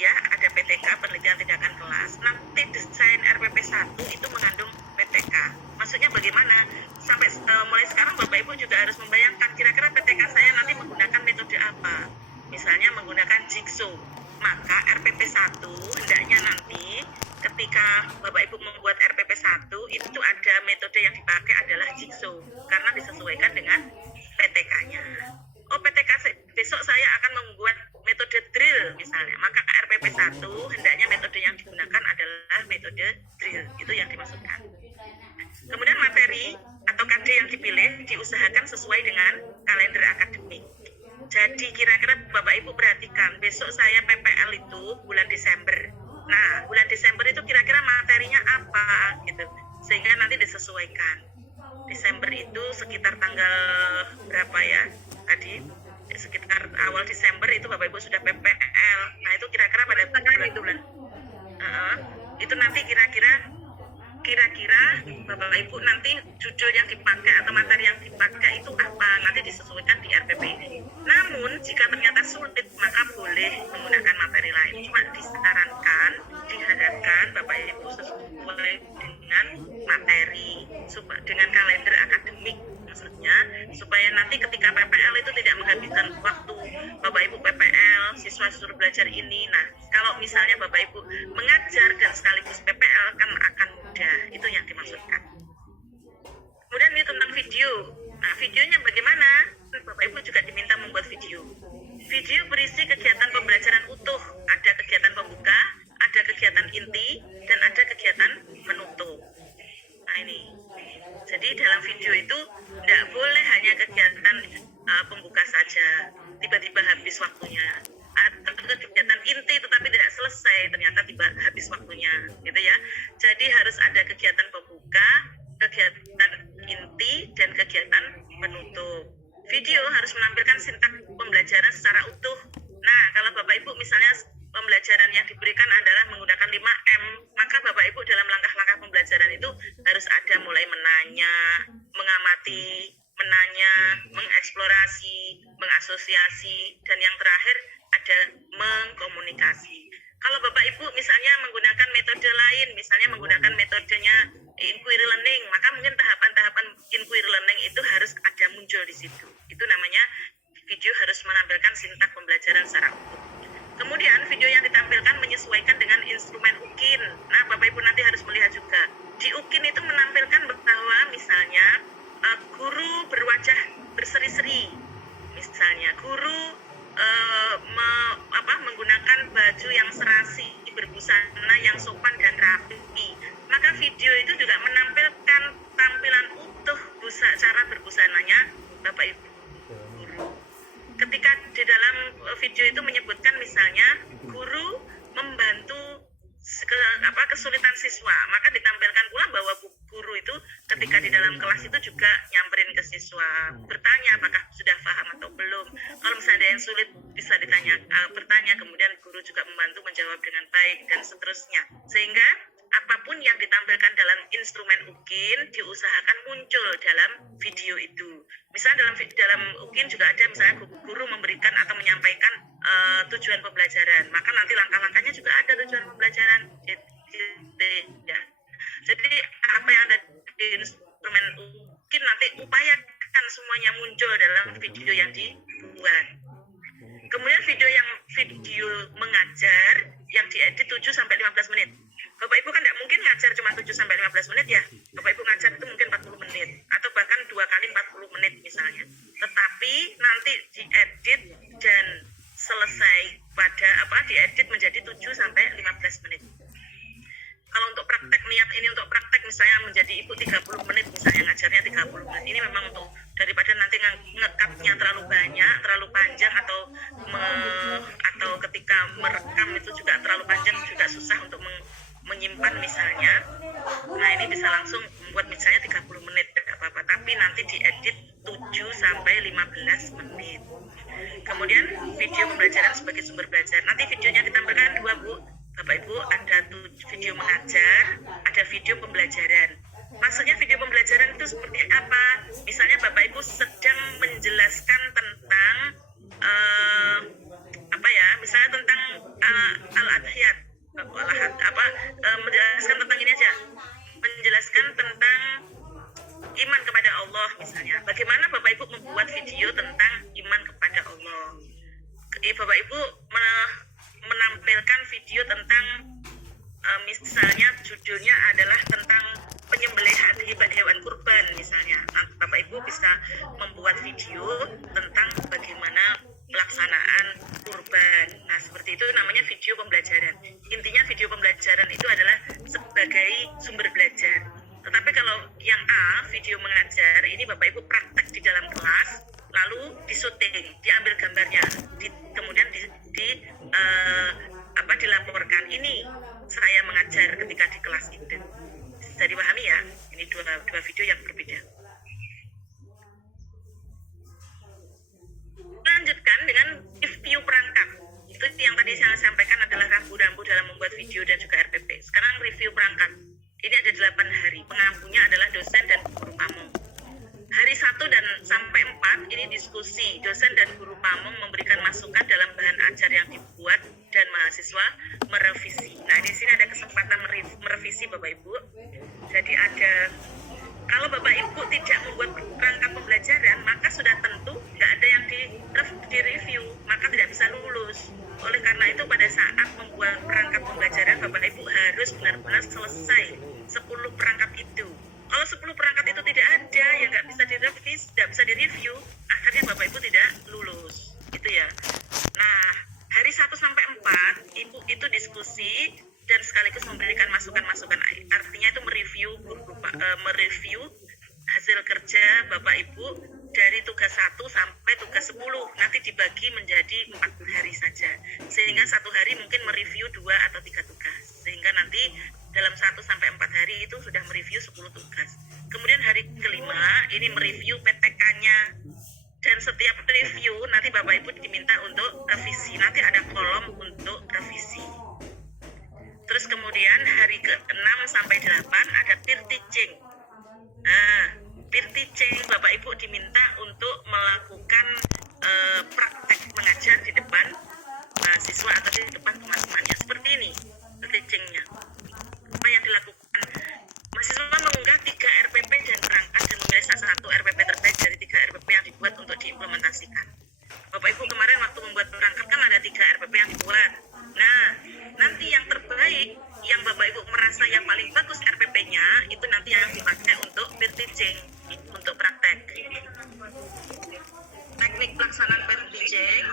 ya, ada PTK, penelitian tindakan kelas. Nanti desain RPP 1 itu mengandung PTK. Maksudnya bagaimana? Sampai mulai sekarang Bapak Ibu juga harus membayangkan kira-kira PTK saya nanti menggunakan metode apa. Misalnya menggunakan Jigsaw. Maka RPP 1 hendaknya nanti ketika Bapak Ibu membuat RPP 1 itu ada metode yang dipakai adalah Jigsaw karena disesuaikan dengan PTK-nya. Oh, PTK besok saya akan membuat metode drill misalnya, maka RPP 1 hendaknya metode yang digunakan adalah metode drill. Itu yang dimaksudkan. Kemudian materi atau KD yang dipilih diusahakan sesuai dengan kalender akademik. Jadi kira-kira Bapak Ibu perhatikan, besok saya PPL itu bulan Desember. Nah, bulan Desember itu kira-kira materinya apa gitu. Sehingga nanti disesuaikan. Desember itu sekitar tanggal berapa ya? Tadi sekitar awal Desember itu Bapak Ibu sudah PPL. Nah, itu kira-kira pada bulan-bulan. Itu nanti kira-kira Bapak Ibu nanti judul yang dipakai atau materi yang dipakai itu apa, nanti disesuaikan di RPP ini. Namun jika ternyata sulit maka boleh menggunakan materi lain. Cuma disarankan, diharapkan Bapak Ibu sesuai dengan materi, dengan kalender akademik maksudnya, supaya nanti ketika PPL itu tidak menghabiskan waktu Bapak Ibu PPL, siswa suruh belajar ini. Nah, kalau misalnya Bapak Ibu mengajar dan sekaligus PPL kan akan mudah, itu yang dimaksudkan. Kemudian ini tentang video. Nah, videonya bagaimana? Bapak Ibu juga diminta membuat video. Video berisi kegiatan pembelajaran utuh, ada kegiatan pembuka, ada kegiatan inti, dan ada kegiatan penutup. Nah ini, jadi dalam video itu tidak boleh hanya kegiatan pembuka saja, tiba-tiba habis waktunya. Atau kegiatan inti tetapi tidak selesai, ternyata tiba habis waktunya, gitu ya. Jadi harus ada kegiatan pembuka, kegiatan inti, dan kegiatan penutup. Video harus menampilkan sintak pembelajaran secara utuh. Nah, kalau Bapak Ibu misalnya pembelajaran yang diberikan adalah menggunakan 5M, maka Bapak Ibu dalam langkah-langkah pembelajaran itu harus ada mulai menanya, mengamati, menanya, mengeksplorasi, mengasosiasi, dan yang terakhir ada mengkomunikasi. Kalau Bapak Ibu misalnya menggunakan metode lain, misalnya menggunakan metodenya inquiry learning, maka mungkin tahapan-tahapan inquiry learning itu harus ada muncul di situ. Itu namanya video harus menampilkan sintak pembelajaran secara utuh. Kemudian video yang ditampilkan menyesuaikan dengan instrumen UKIN. Nah, Bapak Ibu nanti harus melihat juga. Di UKIN itu menampilkan bahwa misalnya guru berwajah berseri-seri. Misalnya guru menggunakan baju yang serasi, berbusana yang sopan dan rapi. Maka video itu juga menampilkan tampilan utuh cara berbusananya Bapak Ibu guru. Ketika di dalam video itu menyebutkan misalnya guru membantu kesulitan siswa, maka ditampilkan pula bahwa guru itu ketika di dalam kelas itu juga nyamperin ke siswa, bertanya apakah sudah paham atau belum. Kalau misalnya ada yang sulit bisa bertanya, kemudian guru juga membantu menjawab dengan baik dan seterusnya. Sehingga apapun yang ditampilkan dalam instrumen UKIN diusahakan muncul dalam video itu. Misalnya dalam UKIN juga ada misalnya guru memberikan atau menyampaikan tujuan pembelajaran, maka nanti langkah-langkahnya juga ada tujuan pembelajaran. Jadi apa yang ada di instrumen UKIN nanti upayakan semuanya muncul dalam video yang dibuat. Kemudian video mengajar yang diedit 7-15 menit. Bapak Ibu kan tidak mungkin ngajar cuma 7-15 menit ya. Bapak Ibu ngajar itu mungkin 40 menit atau bahkan 2 kali 40 menit misalnya. Tetapi nanti diedit dan selesai diedit menjadi 7-15 menit. Kalau untuk praktek, niat ini untuk praktek misalnya menjadi ibu 30 menit misalnya, ngajarnya 30 menit. Ini memang untuk daripada nanti ngekatnya terlalu banyak, terlalu panjang atau Kemudian video pembelajaran sebagai sumber belajar. Nanti videonya ditampilkan 2 Bu. Bapak Ibu, ada video mengajar, ada video pembelajaran. Maksudnya video pembelajaran itu seperti apa? Misalnya Bapak Ibu sedang menjelaskan tentang misalnya tentang al-adhiyat, menjelaskan tentang ini aja, menjelaskan tentang iman kepada Allah misalnya. Bagaimana Bapak Ibu membuat video tentang iman kepada Allah? Bapak Ibu menampilkan video tentang misalnya judulnya adalah tentang penyembelihan hewan kurban misalnya. Nah, Bapak Ibu bisa membuat video tentang bagaimana pelaksanaan kurban. Nah, seperti itu namanya video pembelajaran. Intinya video pembelajaran itu adalah sebagai sumber belajar. Tetapi kalau yang A, video mengajar, ini Bapak Ibu praktek di dalam kelas, lalu disuting, diambil gambarnya, kemudian dilaporkan. Ini saya mengajar ketika di kelas itu. Bisa dipahami ya? Ini dua video yang berbeda. Lanjutkan dengan review perangkat. Itu yang tadi saya sampaikan adalah rambu-rambu dalam membuat video dan juga RPP. Sekarang review perangkat. Ini ada 8 hari. Pengampunya adalah dosen dan guru pamong. Hari 1 dan sampai 4 ini diskusi. Dosen dan guru pamong memberikan masukan dalam bahan ajar yang dibuat dan mahasiswa merevisi. Nah, di sini ada kesempatan merevisi Bapak Ibu. Jadi kalau Bapak Ibu tidak membuat perangkat pembelajaran, maka sudah tentu tidak ada yang direview, maka tidak bisa lulus. Oleh karena itu pada saat membuat perangkat pembelajaran, Bapak Ibu harus benar-benar selesai 10 perangkat itu. Kalau 10 perangkat itu tidak ada, ya nggak bisa direvisi, tidak bisa direview, akhirnya Bapak Ibu tidak lulus. Gitu ya. Nah, hari 1 sampai 4, Ibu itu diskusi dan sekaligus memberikan masukan-masukan. Artinya itu mereview hasil kerja Bapak Ibu dari tugas 1 sampai tugas 10. Nanti dibagi menjadi 4 hari saja. Sehingga 1 hari mungkin mereview 2 atau 3 tugas. Sehingga nanti dalam 1 sampai 4 hari itu sudah mereview 10 tugas. Kemudian hari kelima ini mereview PPK-nya. Dan setiap review nanti Bapak Ibu diminta untuk revisi. Nanti ada kolom untuk revisi. Terus kemudian hari ke-6 sampai 8 ada peer teaching. Nah, peer teaching Bapak Ibu diminta untuk melakukan praktek mengajar di depan mahasiswa atau di depan teman-temannya. Seperti ini peer teachingnya. Apa yang dilakukan? Mahasiswa mengunggah 3 RPP dan perangkat dan memilih salah satu RPP terbaik dari 3 RPP yang dibuat untuk diimplementasikan. Bapak Ibu kemarin waktu membuat perangkat kan ada 3 RPP yang dibuat. Nah, nanti yang terbaik, yang Bapak Ibu merasa yang paling bagus RPP-nya, itu nanti yang dipakai untuk peer teaching, untuk praktek. Teknik pelaksanaan peer teaching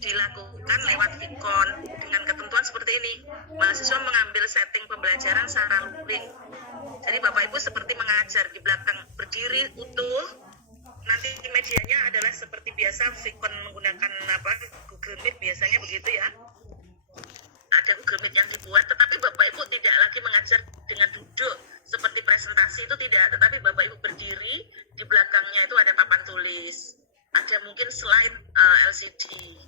dilakukan lewat Vicon dengan ketentuan seperti ini. Mahasiswa mengambil setting pembelajaran secara luring. Jadi Bapak Ibu seperti mengajar di belakang, berdiri utuh. Nanti medianya adalah seperti biasa Vicon menggunakan Google Meet biasanya begitu ya. Ada Google Meet yang dibuat, tetapi Bapak Ibu tidak lagi mengajar dengan duduk seperti presentasi, itu tidak, tetapi Bapak Ibu berdiri, di belakangnya itu ada papan tulis, ada mungkin slide LCD,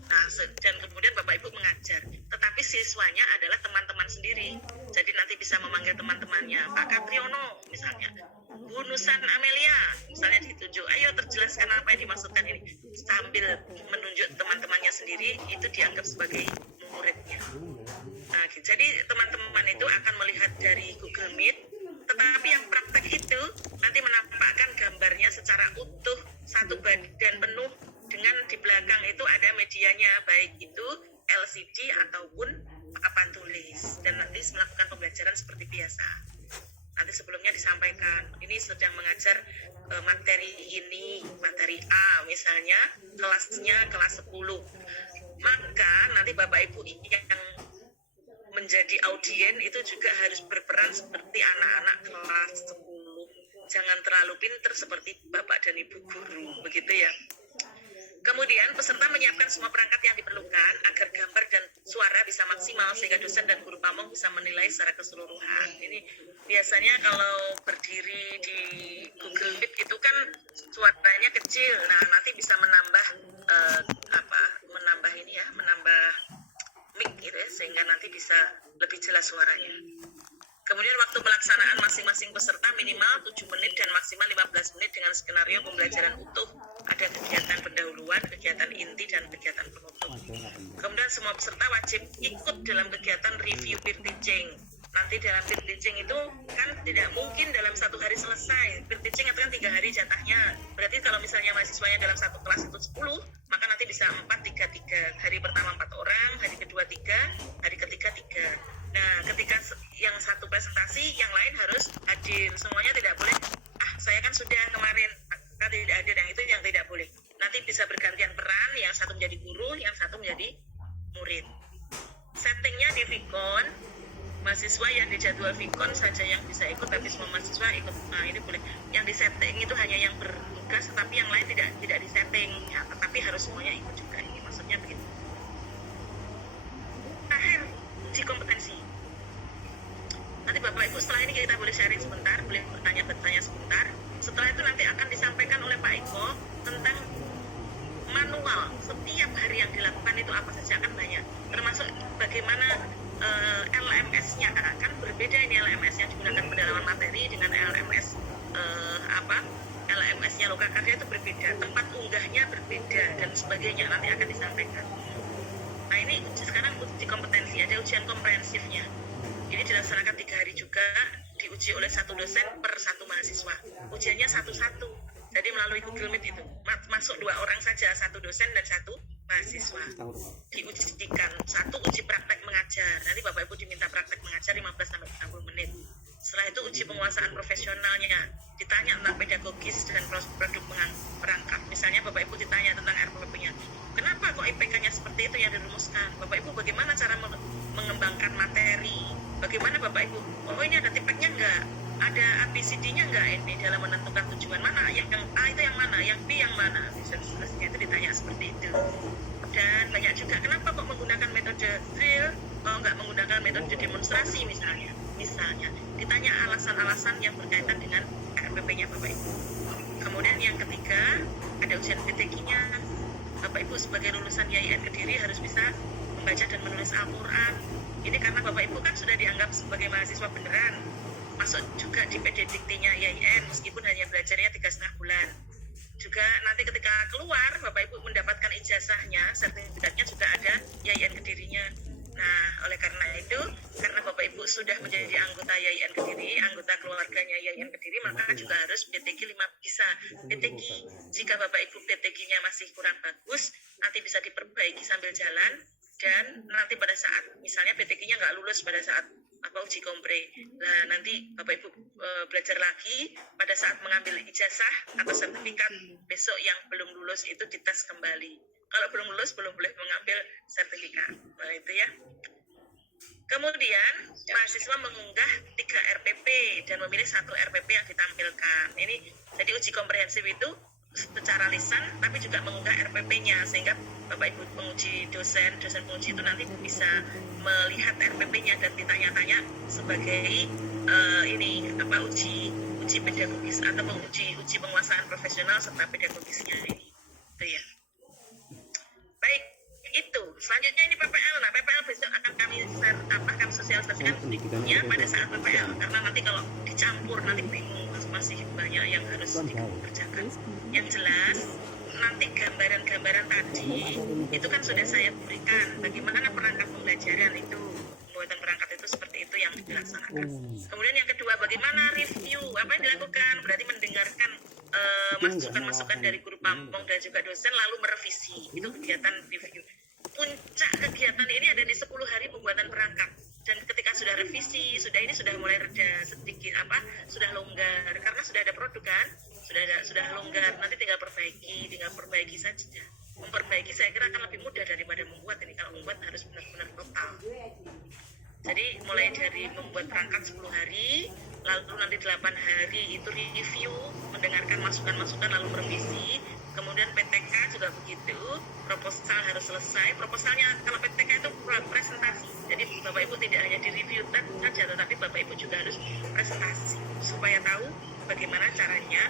nah, dan kemudian Bapak Ibu mengajar, tetapi siswanya adalah teman-teman sendiri, jadi nanti bisa memanggil teman-temannya, Pak Katriono misalnya, Bu Nusan Amelia misalnya ditunjuk, ayo terjelaskan apa yang dimaksudkan ini, sambil menunjuk teman-temannya sendiri, itu dianggap sebagai muridnya. Nah, jadi teman-teman itu akan melihat dari Google Meet, tetapi yang praktek itu nanti menampakkan gambarnya secara utuh, satu badan penuh, dengan di belakang itu ada medianya, baik itu LCD ataupun papan tulis, dan nanti melakukan pembelajaran seperti biasa. Nanti sebelumnya disampaikan, ini sedang mengajar materi ini, materi A misalnya, kelasnya kelas 10. Maka nanti Bapak Ibu yang menjadi audien itu juga harus berperan seperti anak-anak kelas 10. Jangan terlalu pintar seperti Bapak dan Ibu guru, begitu ya. Kemudian peserta menyiapkan semua perangkat yang diperlukan agar gambar dan suara bisa maksimal sehingga dosen dan guru pamong bisa menilai secara keseluruhan. Ini biasanya kalau berdiri di Google Meet itu kan suaranya kecil. Nah, nanti bisa menambah menambah mic gitu ya, sehingga nanti bisa lebih jelas suaranya. Kemudian waktu pelaksanaan masing-masing peserta minimal 7 menit dan maksimal 15 menit dengan skenario pembelajaran utuh. Ada kegiatan pendahuluan, kegiatan inti, dan kegiatan penutup. Kemudian semua peserta wajib ikut dalam kegiatan review peer teaching. Nanti dalam peer teaching itu kan tidak mungkin dalam 1 hari selesai. Peer teaching itu kan 3 hari jatahnya. Berarti kalau misalnya mahasiswanya dalam satu kelas itu 10, maka nanti bisa 4-3-3. Hari pertama 4 orang, hari kedua 3, hari ketiga 3. Nah, ketika yang satu presentasi, yang lain harus hadir. Semuanya tidak boleh, saya kan sudah kemarin, tidak hadir, yang itu yang tidak boleh. Nanti bisa bergantian peran, yang satu menjadi guru, yang satu menjadi murid. Settingnya di Vicon, mahasiswa yang di jadwal Vicon saja yang bisa ikut, tapi semua mahasiswa ikut. Nah, ini boleh. Yang di setting itu hanya yang bertugas, tapi yang lain tidak di setting, ya, tetapi harus semuanya ikut juga. Ini maksudnya begitu. Akhir uji kompetensi. Nanti Bapak Ibu setelah ini kita boleh sharing sebentar, boleh bertanya sebentar. Setelah itu nanti akan disampaikan oleh Pak Eko tentang manual setiap hari yang dilakukan itu apa saja, akan banyak. Termasuk bagaimana LMS-nya, kan berbeda ini LMS yang digunakan pendalaman materi dengan LMS LMS-nya Lokakarya itu berbeda, tempat unggahnya berbeda dan sebagainya, nanti akan disampaikan. Nah, ini sekarang uji kompetensi, ada ujian komprehensifnya. Ini dilaksanakan 3 hari juga, diuji oleh 1 dosen per 1 mahasiswa. Ujiannya satu-satu, jadi melalui Google Meet itu masuk 2 orang saja, 1 dosen dan 1 mahasiswa. Diujikan 1 uji praktek mengajar. Nanti Bapak Ibu diminta praktek mengajar 15-30 menit. Setelah itu uji penguasaan profesionalnya, ditanya tentang pedagogis dan produk perangkat. Misalnya Bapak Ibu ditanya tentang RPP-nya, kenapa kok IPK-nya seperti itu yang dirumuskan? Bapak Ibu bagaimana cara mengembangkan materi? Bagaimana Bapak Ibu? Oh, ini ada tipeknya enggak? Ada ABCD-nya enggak ini dalam menentukan tujuan mana? Yang A itu yang mana? Yang B yang mana? Seterusnya itu ditanya seperti itu. Dan banyak juga, kenapa kok menggunakan metode drill? Oh, enggak menggunakan metode demonstrasi misalnya. Ditanya alasan-alasan yang berkaitan dengan RPP-nya Bapak Ibu. Kemudian yang ketiga, ada ujian PTQ-nya. Bapak Ibu sebagai lulusan YIN Kediri harus bisa membaca dan menulis Al-Quran. Ini karena Bapak Ibu kan sudah dianggap sebagai mahasiswa beneran, masuk juga di PD Diktinya YIN meskipun hanya belajarnya 3,5 bulan. Juga nanti ketika keluar Bapak Ibu mendapatkan ijazahnya, sertifikatnya juga ada YIN Kedirinya. Nah, oleh karena itu, karena Bapak Ibu sudah menjadi anggota YIN Kediri, anggota keluarganya YIN Kediri, maka juga harus PTQ 5 bisa. PTQ, jika Bapak Ibu PTQ-nya masih kurang bagus, nanti bisa diperbaiki sambil jalan, dan nanti pada saat, misalnya PTQ-nya nggak lulus pada saat uji kompre, nah nanti Bapak Ibu belajar lagi, pada saat mengambil ijazah atau sertifikat, besok yang belum lulus itu dites kembali. Kalau belum lulus, belum boleh mengambil sertifikat. Nah, itu ya. Kemudian, mahasiswa mengunggah 3 RPP dan memilih 1 RPP yang ditampilkan. Ini, jadi uji komprehensif itu secara lisan, tapi juga mengunggah RPP-nya, sehingga Bapak Ibu penguji dosen penguji itu nanti bisa melihat RPP-nya dan ditanya-tanya sebagai uji pedagogis atau uji penguasaan profesional serta pedagogisnya ini. Itu ya. Baik, itu. Selanjutnya ini PPL. Nah, PPL besok akan kami share, kami sosialisasikan berikutnya pada saat PPL. Karena nanti kalau dicampur nanti bingung, masih banyak yang harus dikerjakan. Yang jelas, nanti gambaran-gambaran tadi itu kan sudah saya berikan. Bagaimana perangkat pembelajaran itu, pembuatan perangkat itu seperti itu yang dilaksanakan. Kemudian yang kedua, bagaimana review, apa yang dilakukan? Berarti mendengarkan masukan-masukan dari guru pamong dan juga dosen, lalu merevisi. Itu kegiatan review. Puncak kegiatan ini ada di 10 hari pembuatan perangkat. Dan ketika sudah revisi, sudah mulai reda sedikit, sudah longgar, karena sudah ada produk kan, sudah longgar, nanti tinggal perbaiki saja. Memperbaiki saya kira akan lebih mudah daripada membuat ini. Kalau membuat harus benar-benar total. Jadi mulai dari membuat perangkat 10 hari, lalu nanti 8 hari itu review, mendengarkan masukan-masukan lalu merevisi. Kemudian PTK juga begitu, proposal harus selesai. Proposalnya kalau PTK itu presentasi, jadi Bapak Ibu tidak hanya di review saja, tetapi Bapak Ibu juga harus presentasi supaya tahu bagaimana caranya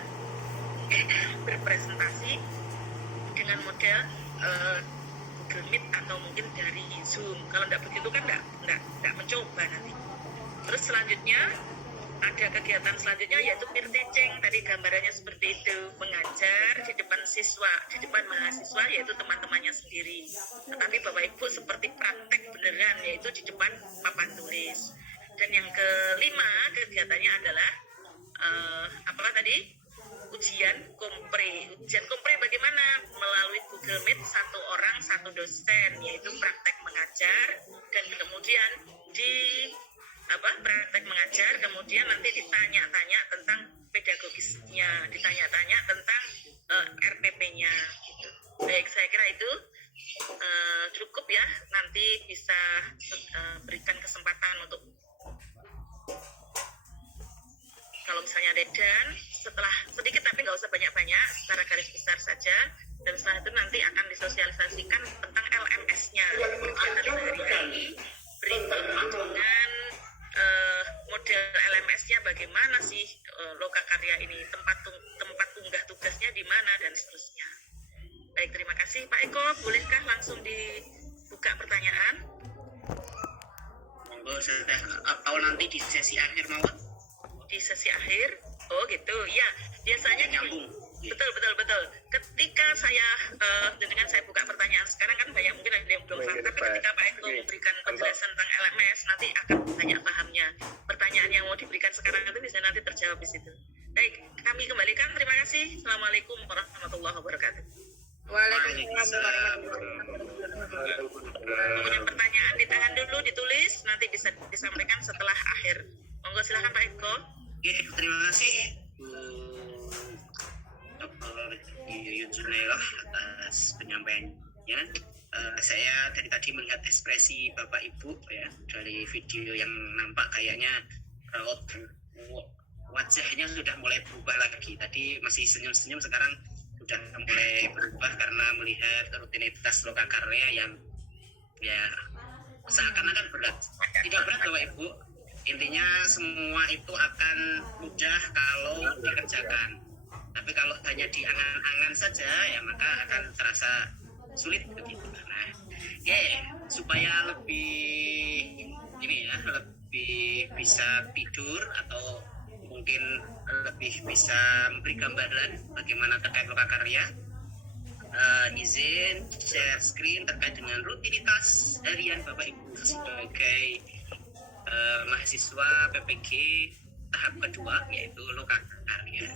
berpresentasi dengan model Google Meet atau mungkin dari Zoom. Kalau tidak begitu kan tidak mencoba nanti. Terus selanjutnya ada kegiatan selanjutnya yaitu peer teaching. Tadi gambarannya seperti itu, mengajar di depan siswa, di depan mahasiswa yaitu teman-temannya sendiri. Tetapi Bapak Ibu seperti praktek beneran yaitu di depan papan tulis. Dan yang kelima kegiatannya adalah apa tadi? Ujian kompre. Ujian kompre bagaimana? Melalui Google Meet, satu orang satu dosen, yaitu praktek mengajar, dan kemudian praktek mengajar, kemudian nanti ditanya-tanya tentang pedagogisnya, ditanya-tanya tentang RPP-nya. Gitu. Baik, saya kira itu cukup ya. Nanti bisa berikan kesempatan untuk kalau misalnya ada dan setelah sedikit tapi nggak usah banyak-banyak, secara garis besar saja, dan setelah itu nanti akan disosialisasikan tentang LMS-nya, kegiatan sehari-hari berikut dengan model LMS-nya bagaimana sih, Lokakarya ini tempat unggah tugasnya di mana dan seterusnya. Baik, terima kasih Pak Eko, bolehkah langsung dibuka pertanyaan? Monggo, atau nanti di sesi akhir mawon. Di sesi akhir, oh gitu ya, biasanya nyambung. Betul. Ketika saya dengan saya buka pertanyaan sekarang kan banyak mungkin ada yang belum paham, tapi ketika Pak Eko memberikan penjelasan tentang LMS nanti akan banyak pahamnya. Pertanyaan yang mau diberikan sekarang itu bisa nanti terjawab di situ. Baik, kami kembalikan. Terima kasih. Assalamualaikum warahmatullahi wabarakatuh. Waalaikumsalam. Punya pertanyaan ditahan dulu, ditulis, nanti bisa disampaikan setelah akhir. Monggo silakan Pak Eko. Oke, terima kasih Yunzunailah atas penyampaiannya. Saya dari tadi melihat ekspresi Bapak Ibu ya, dari video yang nampak kayaknya wajahnya sudah mulai berubah lagi. Tadi masih senyum-senyum, sekarang sudah mulai berubah karena melihat rutinitas Lokakarya yang ya seakan-akan berat. Tidak berat Bapak Ibu. Intinya semua itu akan mudah kalau dikerjakan. Tapi kalau hanya di angan-angan saja ya maka akan terasa sulit begitu. Nah, supaya lebih lebih bisa tidur atau mungkin lebih bisa memberi gambaran bagaimana terkait Lokakarya, izin share screen terkait dengan rutinitas harian Bapak Ibu sebagai mahasiswa PPG tahap kedua yaitu Lokakarya.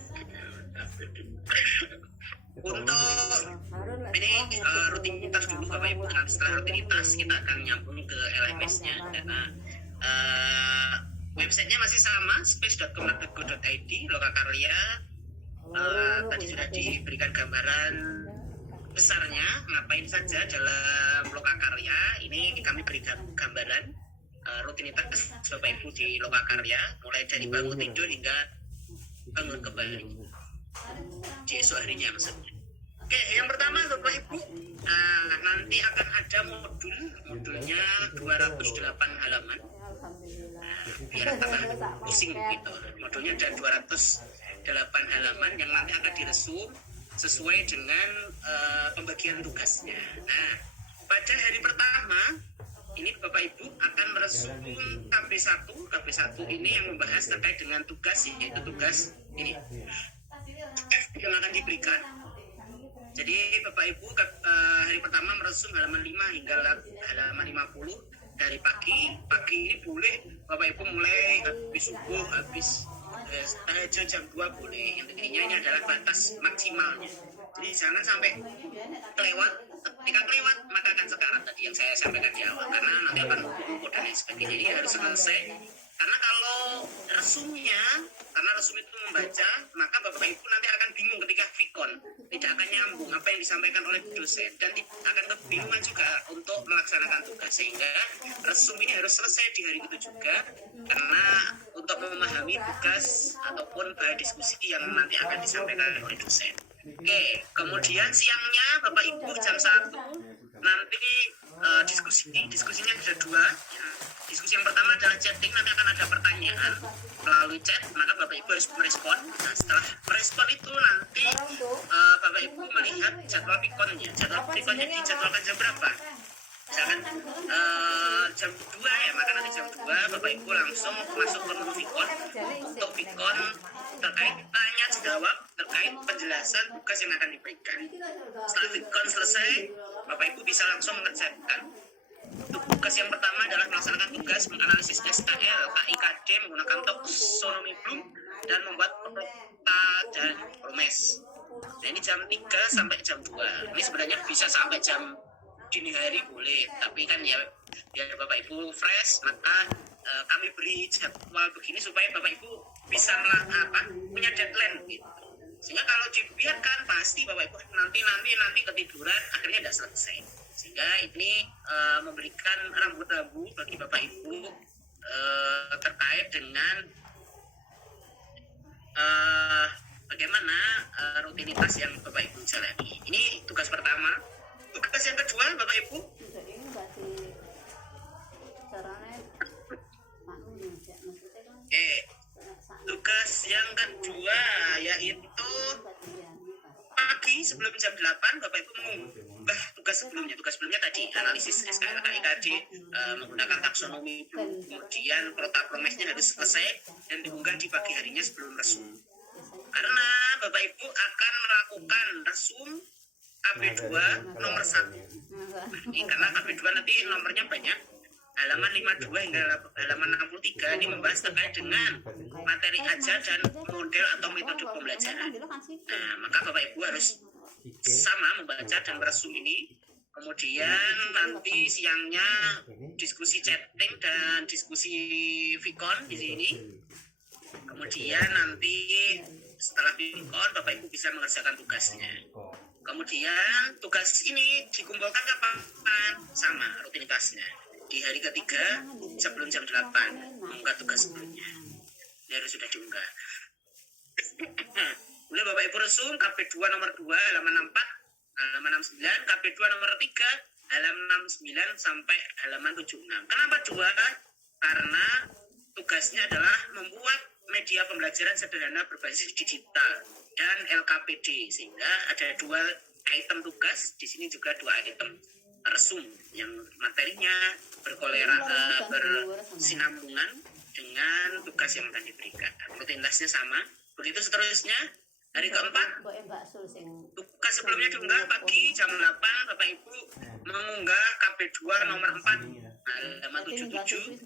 Untuk ini rutinitas dulu Bapak Ibu. Nah, setelah rutinitas kita akan nyambung ke LMS-nya karena websitenya masih sama, space.kementerian.go.id Lokakarya. Tadi sudah diberikan gambaran besarnya ngapain saja dalam Lokakarya. Ini kami berikan gambaran rutinitas Bapak Ibu di Lokakarya mulai dari bangun tidur hingga bangun kembali di esok harinya maksudnya. Oke, yang pertama Bapak Ibu, nanti akan ada modulnya 208 halaman. Biar tambah pusing gitu. Modulnya ada 208 halaman yang nanti akan diresum sesuai dengan pembagian tugasnya. Nah, pada hari pertama ini Bapak Ibu akan meresum KB1. KB1 ini yang membahas terkait dengan tugas, yaitu tugas ini yang akan diberikan. Jadi Bapak Ibu hari pertama meresum halaman 5 hingga halaman 50 dari pagi. Pagi ini boleh Bapak Ibu mulai habis subuh, habis jam 2 boleh. Intinya ini adalah batas maksimalnya. Jadi jangan sampai kelewat. Ketika kelewat maka akan sekarat tadi yang saya sampaikan di awal, karena nanti akan lumpuh dan lain sebagainya. Jadi harus selesai. Karena kalau resum itu membaca, maka Bapak Ibu nanti akan bingung ketika pikon, tidak akan nyambung apa yang disampaikan oleh dosen dan akan kebingungan juga untuk melaksanakan tugas, sehingga resum ini harus selesai di hari itu juga, karena untuk memahami tugas ataupun bahan diskusi yang nanti akan disampaikan oleh dosen. Oke, kemudian siangnya Bapak Ibu jam 1 nanti diskusinya ada 2 ya. Diskusi yang pertama adalah chatting, nanti akan ada pertanyaan melalui chat, maka Bapak Ibu harus merespon. Nah, setelah merespon itu nanti Bapak Ibu melihat jadwal pikonnya. Jadwal pikonnya dijadwalkan jam berapa? Misalkan jam 2 ya, maka nanti jam 2 Bapak Ibu langsung masuk ke menu pikon untuk pikon terkait tanya jawab terkait penjelasan tugas yang akan diberikan. Setelah pikon selesai, Bapak Ibu bisa langsung mengerjakan. Tugas yang pertama adalah melaksanakan tugas menganalisis SKL, KIKD menggunakan taksonomi Bloom dan membuat peta dan promes. Nah, ini jam 3 sampai jam 2. Ini sebenarnya bisa sampai jam dini hari boleh, tapi kan ya biar Bapak Ibu fresh, maka kami beri jadwal begini supaya Bapak Ibu bisa punya deadline gitu. Sehingga kalau dibiarkan pasti Bapak Ibu nanti ketiduran, akhirnya tidak selesai. Sehingga ini memberikan rambu-rambu bagi Bapak Ibu terkait dengan bagaimana rutinitas yang Bapak Ibu jalani. Ini tugas pertama. Tugas yang kedua Bapak Ibu, oke, tugas yang kedua yaitu pagi sebelum jam 8 Bapak Ibu mengunggah tugas sebelumnya tadi analisis SKL KIKD menggunakan taksonomi, kemudian prota promesnya harus selesai dan diunggah di pagi harinya sebelum resum, karena Bapak Ibu akan melakukan resum KB2 nomor 1. Ini karena KB2 nanti nomornya banyak, halaman 52 hingga halaman 63 ini membahas terkait dengan materi ajar dan model atau metode pembelajaran. Nah, maka Bapak Ibu harus sama membaca dan meresum ini. Kemudian nanti siangnya diskusi chatting dan diskusi Vicon di sini. Kemudian nanti setelah Vicon Bapak Ibu bisa mengerjakan tugasnya. Kemudian tugas ini dikumpulkan kapan? Sama rutinitasnya. Di hari ketiga sebelum jam 8 mengunggah tugas sebelumnya. Ini harus sudah diunggah. Kemudian Bapak Ibu resum KB2 nomor 2 halaman 64, halaman 69, KB2 nomor 3 halaman 69 sampai halaman 76. Kenapa 2? Karena tugasnya adalah membuat media pembelajaran sederhana berbasis digital dan LKPD, sehingga ada 2 item tugas. Di sini juga 2 item resum yang materinya bersinambungan dengan tugas yang akan diberikan. Rutinitasnya sama. Begitu seterusnya. Hari keempat, tugas sebelumnya diunggah pagi jam 8 Bapak Ibu mengunggah KB2 nomor 4 halaman 77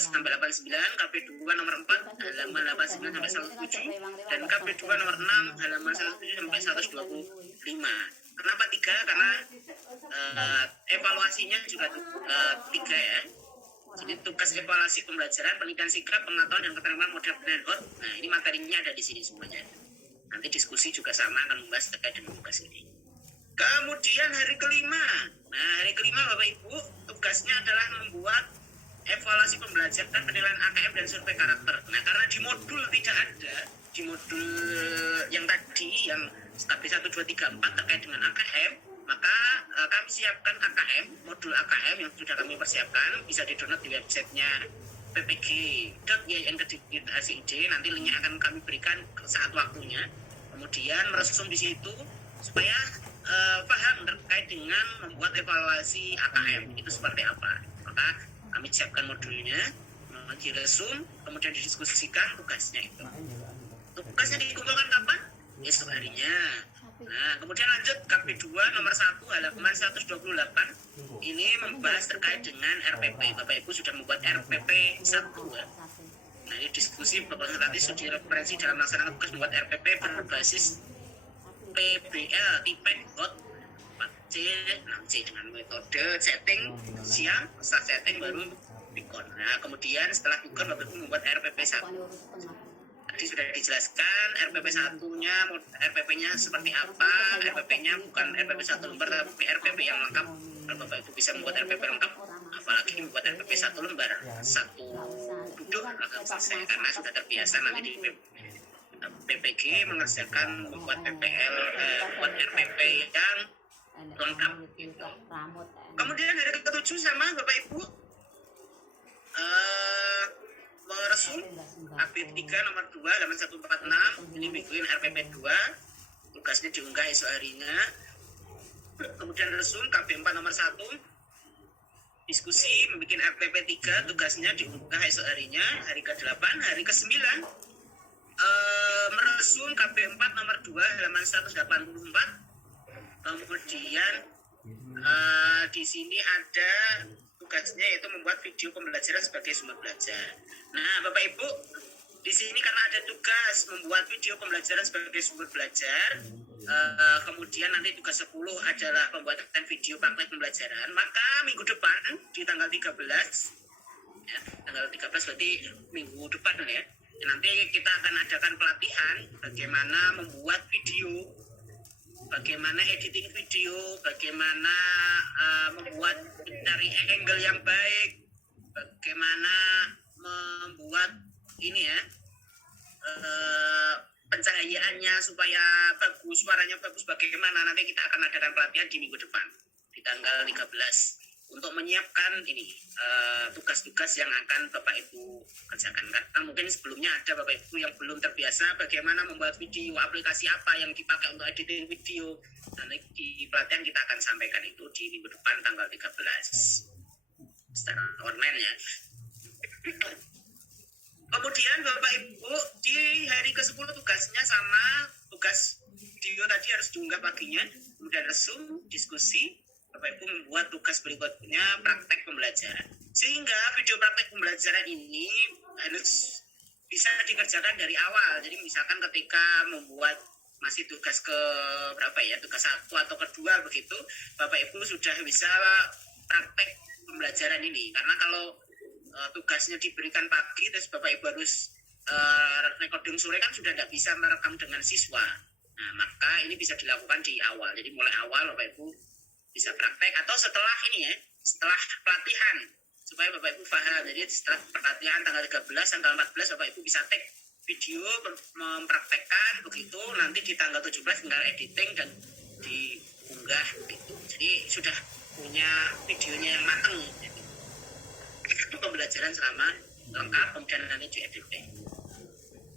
sampai 89, KB2 nomor 4 halaman 89 sampai 107, dan KB2 nomor 6 halaman 107 sampai 125. Kenapa 3? Karena evaluasinya juga 3 ya. Jadi tugas evaluasi pembelajaran, pendidikan sikap, pengetahuan dan keterampilan model Blenhot. Nah, ini materinya ada di sini semuanya. Nanti diskusi juga sama akan membahas terkait dengan tugas ini. Kemudian hari kelima. Nah, hari kelima Bapak Ibu tugasnya adalah membuat evaluasi pembelajaran dan penilaian AKM dan survei karakter. Nah, karena di modul tidak ada, di modul yang tadi yang SKB 1, 2, 3, 4 terkait dengan AKM, maka kami siapkan AKM, modul AKM yang sudah kami persiapkan, bisa di-download di websitenya ppg.yin.id. Nanti linknya akan kami berikan saat waktunya. Kemudian meresum di situ supaya paham terkait dengan membuat evaluasi AKM itu seperti apa. Maka kami siapkan modulnya, diresum, kemudian didiskusikan tugasnya itu. Tugasnya dikumpulkan kapan? Esok harinya. Nah, kemudian lanjut KB2 nomor 1 halaman 128. Ini membahas terkait dengan RPP. Bapak Ibu sudah membuat RPP 1 ya. Nah, ini diskusi Bapak nanti studi referensi dalam melaksanakan tugas membuat RPP berbasis PBL tipek hot 4C 6C dengan metode setting siang, setelah setting baru Vicon. Nah, kemudian setelah Vicon Bapak Ibu membuat RPP 1. Tadi sudah dijelaskan RPP 1-nya, RPP-nya seperti apa. RPP-nya bukan RPP 1 lembar, tapi RPP yang lengkap. Kalau Bapak Ibu bisa membuat RPP lengkap, apalagi membuat RPP 1 lembar, 1 duduk akan selesai, karena sudah terbiasa nanti di PPG mengerjakan membuat PPL, membuat RPP yang lengkap. Gitu. Kemudian hari ke-7 sama Bapak Ibu, meresum AB 3 nomor 2 halaman 146, ini bikin RPP 2, tugasnya diunggah esok harinya. Kemudian resum KB 4 nomor 1, diskusi membuat RPP 3, tugasnya diunggah esok harinya. Hari ke-8, hari ke-9, meresum KB 4 nomor 2 halaman 184. Kemudian di sini ada tugasnya yaitu membuat video pembelajaran sebagai sumber belajar. Nah, Bapak Ibu, di sini karena ada tugas membuat video pembelajaran sebagai sumber belajar, kemudian nanti tugas 10 adalah pembuatan video praktek pembelajaran, maka minggu depan di tanggal 13, ya, tanggal 13 berarti minggu depan ya, nanti kita akan adakan pelatihan bagaimana membuat video, bagaimana editing video, bagaimana membuat mencari angle yang baik, bagaimana membuat ini ya, pencahayaannya supaya bagus, suaranya bagus, bagaimana nanti kita akan adakan pelatihan di minggu depan di tanggal 13 untuk menyiapkan ini tugas-tugas yang akan Bapak Ibu kerjakan. Karena mungkin sebelumnya ada Bapak Ibu yang belum terbiasa bagaimana membuat video, aplikasi apa yang dipakai untuk editing video. Nanti di pelatihan kita akan sampaikan itu di minggu depan tanggal 13 secara online ya. Kemudian Bapak Ibu di hari ke-10 tugasnya sama, tugas video tadi harus diunggah paginya, kemudian resum, diskusi. Bapak Ibu membuat tugas berikutnya praktek pembelajaran. Sehingga video praktek pembelajaran ini harus bisa dikerjakan dari awal. Jadi misalkan ketika membuat masih tugas ke berapa ya, tugas 1 atau kedua begitu, Bapak Ibu sudah bisa praktek pembelajaran ini. Karena kalau tugasnya diberikan pagi terus Bapak Ibu harus recording sore kan sudah tidak bisa merekam dengan siswa. Nah, maka ini bisa dilakukan di awal. Jadi mulai awal Bapak Ibu bisa praktek atau setelah ini ya, setelah pelatihan supaya Bapak Ibu paham. Jadi setelah pelatihan tanggal 13 tanggal 14 Bapak Ibu bisa take video mempraktekkan begitu, nanti di tanggal 17 tinggal editing dan diunggah gitu. Jadi sudah punya videonya yang matang gitu. Itu pembelajaran selama lengkap, kemudian nanti di editing.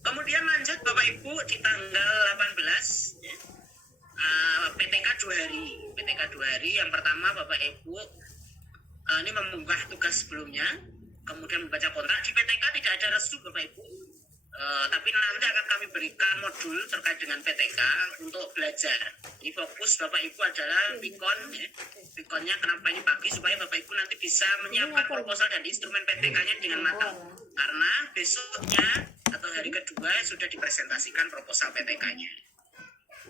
Kemudian lanjut Bapak Ibu di tanggal 18 ya. PTK 2 hari. PTK 2 hari yang pertama Bapak Ibu ini mengunggah tugas sebelumnya, kemudian membaca kontrak. Di PTK tidak ada restu Bapak Ibu, tapi nanti akan kami berikan modul terkait dengan PTK untuk belajar. Ini fokus Bapak Ibu adalah Bikon ya. Bikonnya kenapa ini pagi, supaya Bapak Ibu nanti bisa menyiapkan proposal dan instrumen PTK-nya dengan matang. Karena besoknya atau hari kedua sudah dipresentasikan proposal PTK-nya.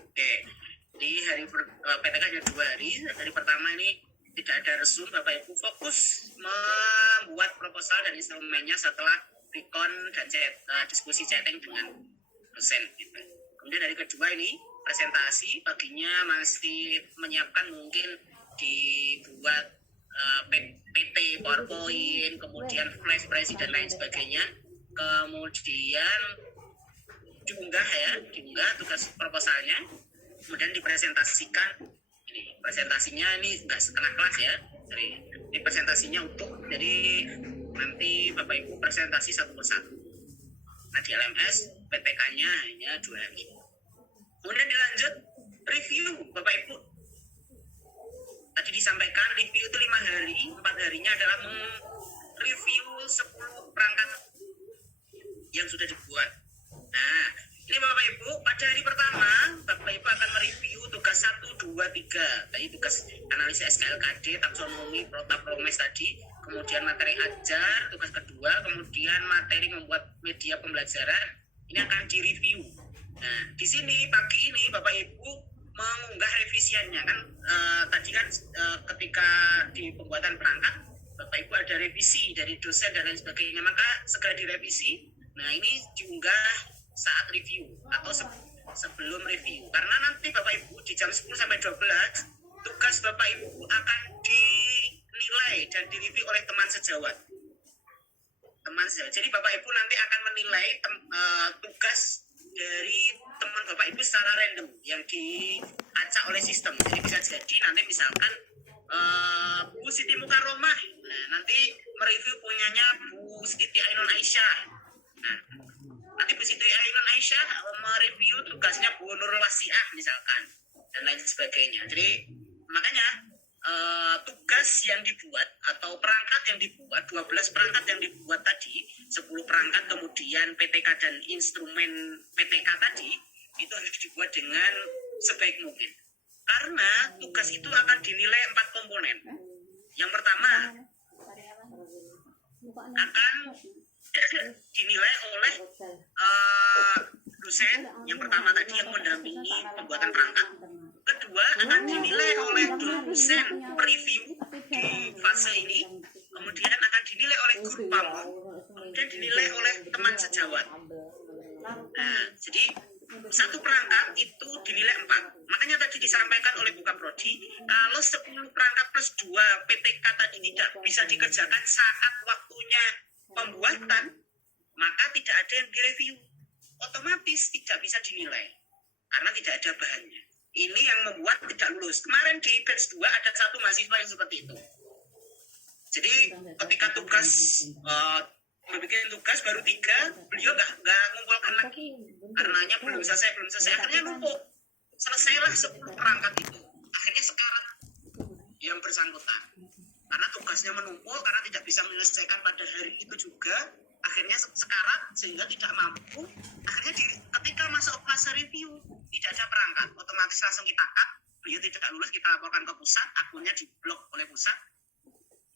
Oke. Di hari PTK ada 2 hari. Hari pertama ini tidak ada resum, Bapak Ibu fokus membuat proposal dan instrumennya setelah recon dan diskusi chatting dengan dosen gitu. Kemudian hari kedua ini presentasi, paginya masih menyiapkan mungkin dibuat PT, PowerPoint, kemudian flash presiden dan lain sebagainya. Kemudian diunggah tugas proposalnya, kemudian dipresentasikan. Ini presentasinya ini enggak setengah kelas ya, ini presentasinya utuh, jadi nanti Bapak Ibu presentasi satu persatu. Nah di LMS PTK-nya hanya 2 hari. Kemudian dilanjut review Bapak Ibu. Tadi disampaikan review itu 5 hari, 4 harinya adalah mereview 10 perangkat yang sudah dibuat. Nah, ini Bapak Ibu, pada hari pertama Bapak Ibu akan mereview tugas 1, 2, 3. Tadi tugas analisis SKLKD, taksonomi, promes tadi. Kemudian materi ajar, tugas kedua. Kemudian materi membuat media pembelajaran. Ini akan direview. Nah, di sini pagi ini Bapak Ibu mengunggah revisiannya kan. Tadi kan ketika di pembuatan perangkat Bapak Ibu ada revisi dari dosen dan lain sebagainya, maka segera direvisi. Nah, ini diunggah saat review atau sebelum review, karena nanti Bapak Ibu di jam 10 sampai 12 tugas Bapak Ibu akan dinilai dan direview oleh teman sejawat. Jadi Bapak Ibu nanti akan menilai tugas dari teman Bapak Ibu secara random yang diacak oleh sistem. Jadi bisa jadi nanti misalkan Bu Siti Mukaromah, nah nanti mereview punyanya Bu Siti Ainun Aisyah. Nah, nanti Bu Siti Ainun Aisyah mereview tugasnya Bu Nurul Wasiah misalkan, dan lain sebagainya. Jadi makanya tugas yang dibuat atau perangkat yang dibuat, 12 perangkat yang dibuat tadi, 10 perangkat kemudian PTK dan instrumen PTK tadi, itu harus dibuat dengan sebaik mungkin. Karena tugas itu akan dinilai 4 komponen. Yang pertama akan dinilai oleh dosen yang pertama tadi yang mendampingi pembuatan perangkat. Kedua akan dinilai oleh dosen preview di fase ini, kemudian akan dinilai oleh guru pamong, kemudian dinilai oleh teman sejawat. Nah, jadi satu perangkat itu dinilai 4. Makanya tadi disampaikan oleh Bu Kaprodi, kalau 10 perangkat plus 2 PTK tadi tidak bisa dikerjakan saat waktunya pembuatan, maka tidak ada yang direview. Otomatis tidak bisa dinilai karena tidak ada bahannya. Ini yang membuat tidak lulus. Kemarin di batch 2 ada satu mahasiswa yang seperti itu. Jadi ketika tugas membuat tugas baru 3, beliau nggak ngumpulkan lagi. Karenanya belum selesai. Akhirnya numpuk. Selesailah 10 perangkat itu. Akhirnya sekarang yang bersangkutan. Karena tugasnya menumpuk, karena tidak bisa menyelesaikan pada hari itu juga. Akhirnya sekarang sehingga tidak mampu. Akhirnya ketika masuk fase review, tidak ada perangkat. Otomatis langsung kita cut. Beliau tidak lulus, kita laporkan ke pusat. Akunnya diblok oleh pusat.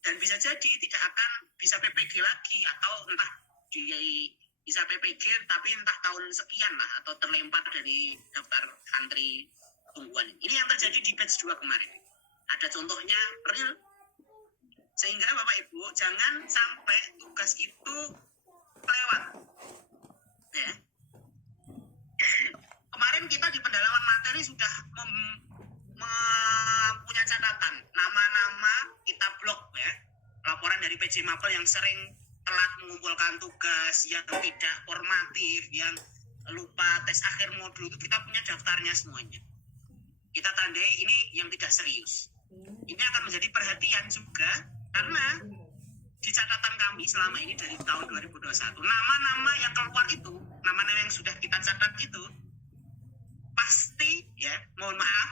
Dan bisa jadi tidak akan bisa PPG lagi, atau entah dia bisa PPG tapi entah tahun sekian lah, atau terlempar dari daftar antri tungguan. Ini yang terjadi di batch 2 kemarin. Ada contohnya real. Sehingga Bapak Ibu jangan sampai tugas itu lewat. Ya. Kemarin kita di pendalaman materi sudah punya catatan, nama-nama kita blok ya, laporan dari PJ Mapel yang sering telat mengumpulkan tugas, yang tidak formatif, yang lupa tes akhir modul, itu kita punya daftarnya semuanya. Kita tandai ini yang tidak serius. Ini akan menjadi perhatian juga, karena di catatan kami selama ini dari tahun 2021, nama-nama yang keluar itu, nama-nama yang sudah kita catat itu, pasti ya, mohon maaf,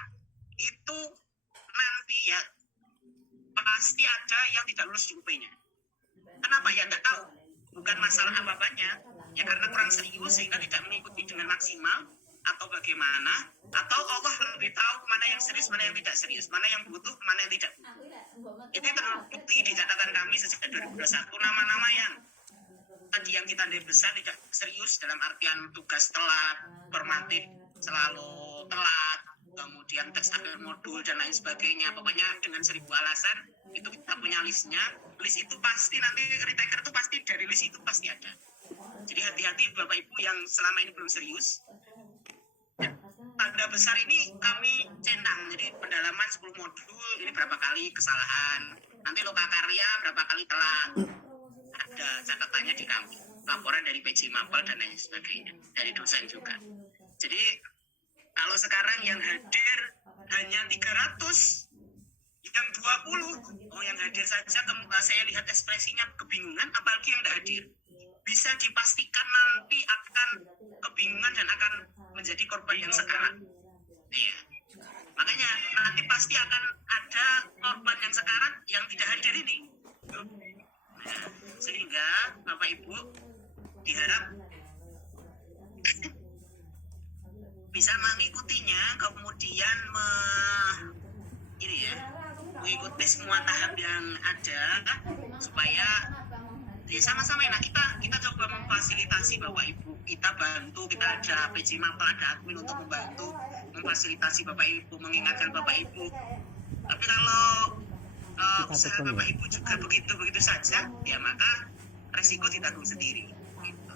itu nanti ya pasti ada yang tidak lulus di UP-nya. Kenapa ya? Nggak tahu. Bukan masalah apa-apanya, ya karena kurang serius sehingga tidak mengikuti dengan maksimal, atau bagaimana, atau Allah lebih tahu mana yang serius, mana yang tidak serius, mana yang butuh, mana yang tidak butuh. Itu terbukti di catatan kami sejak 2021, nama-nama yang tadi yang kita tandai besar tidak serius dalam artian tugas telat, formatif selalu telat, kemudian tes akhir modul dan lain sebagainya, pokoknya dengan 1000 alasan. Itu kita punya listnya. List itu pasti nanti retaker itu pasti dari list itu pasti ada. Jadi hati-hati Bapak Ibu yang selama ini belum serius. Tanda besar ini kami centang, jadi pendalaman 10 modul ini berapa kali kesalahan, nanti lokakarya berapa kali telat, ada catatannya di kami, laporan dari PJ Mapel dan lain sebagainya, dari dosen juga. Jadi kalau sekarang yang hadir hanya 300, yang 20, yang hadir saja saya lihat ekspresinya kebingungan, apalagi yang tidak hadir. Bisa dipastikan nanti akan kebingungan dan akan menjadi korban yang sekarang. Iya. Makanya nanti pasti akan ada korban yang sekarang yang tidak hadir ini. Nah, sehingga Bapak Ibu diharap bisa mengikutinya, kemudian mengikuti semua tahap yang ada supaya ya sama-sama. Nah kita coba memfasilitasi Bapak Ibu, kita bantu, kita ada PJ Mapel, ada admin untuk membantu memfasilitasi Bapak Ibu, mengingatkan Bapak Ibu. Tapi kalau usaha Bapak Ibu juga begitu saja, ya maka resiko ditanggung sendiri. Gitu.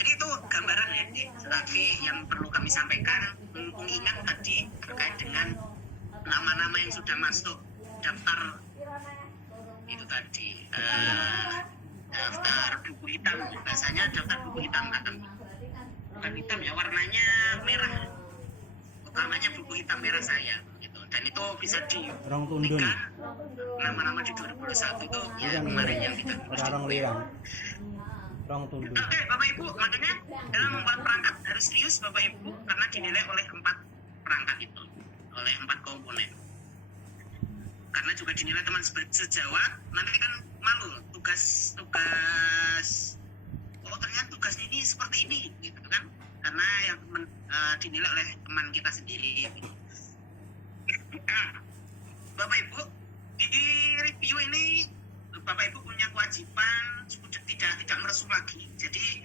Jadi itu gambaran ya. Tapi yang perlu kami sampaikan, mumpung ingat tadi terkait dengan nama-nama yang sudah masuk daftar itu tadi, daftar buku hitam. Biasanya daftar buku hitam kan, bukan hitam ya, warnanya merah. Utamanya buku hitam merah saya gitu. Dan itu bisa dibuktikan nama-nama di 2021 itu ya kemarin yang tidak Oke, Bapak Ibu, makanya dalam membuat perangkat harus serius Bapak Ibu, karena dinilai oleh 4 perangkat itu, oleh 4 komponen. Karena juga dinilai teman sejawat, nanti kan malu tugas oh ternyata tugasnya ini seperti ini gitu kan, karena yang dinilai oleh teman kita sendiri gitu. Bapak Ibu, di review ini Bapak Ibu punya kewajiban tidak meresu lagi. Jadi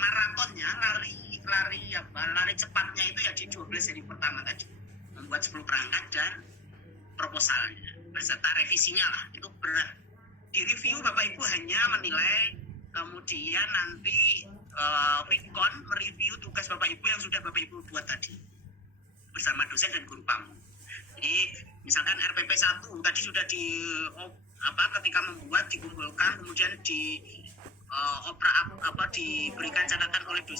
maratonnya lari cepatnya itu ya di 12 hari pertama tadi, membuat 10 perangkat dan proposalnya beserta revisinya lah. Itu berat. Di review Bapak Ibu hanya menilai, kemudian nanti Pitkon mereview tugas Bapak Ibu yang sudah Bapak Ibu buat tadi bersama dosen dan guru PAMU. Jadi misalkan RPP 1 tadi sudah ketika membuat dikumpulkan, kemudian diberikan catatan oleh dosen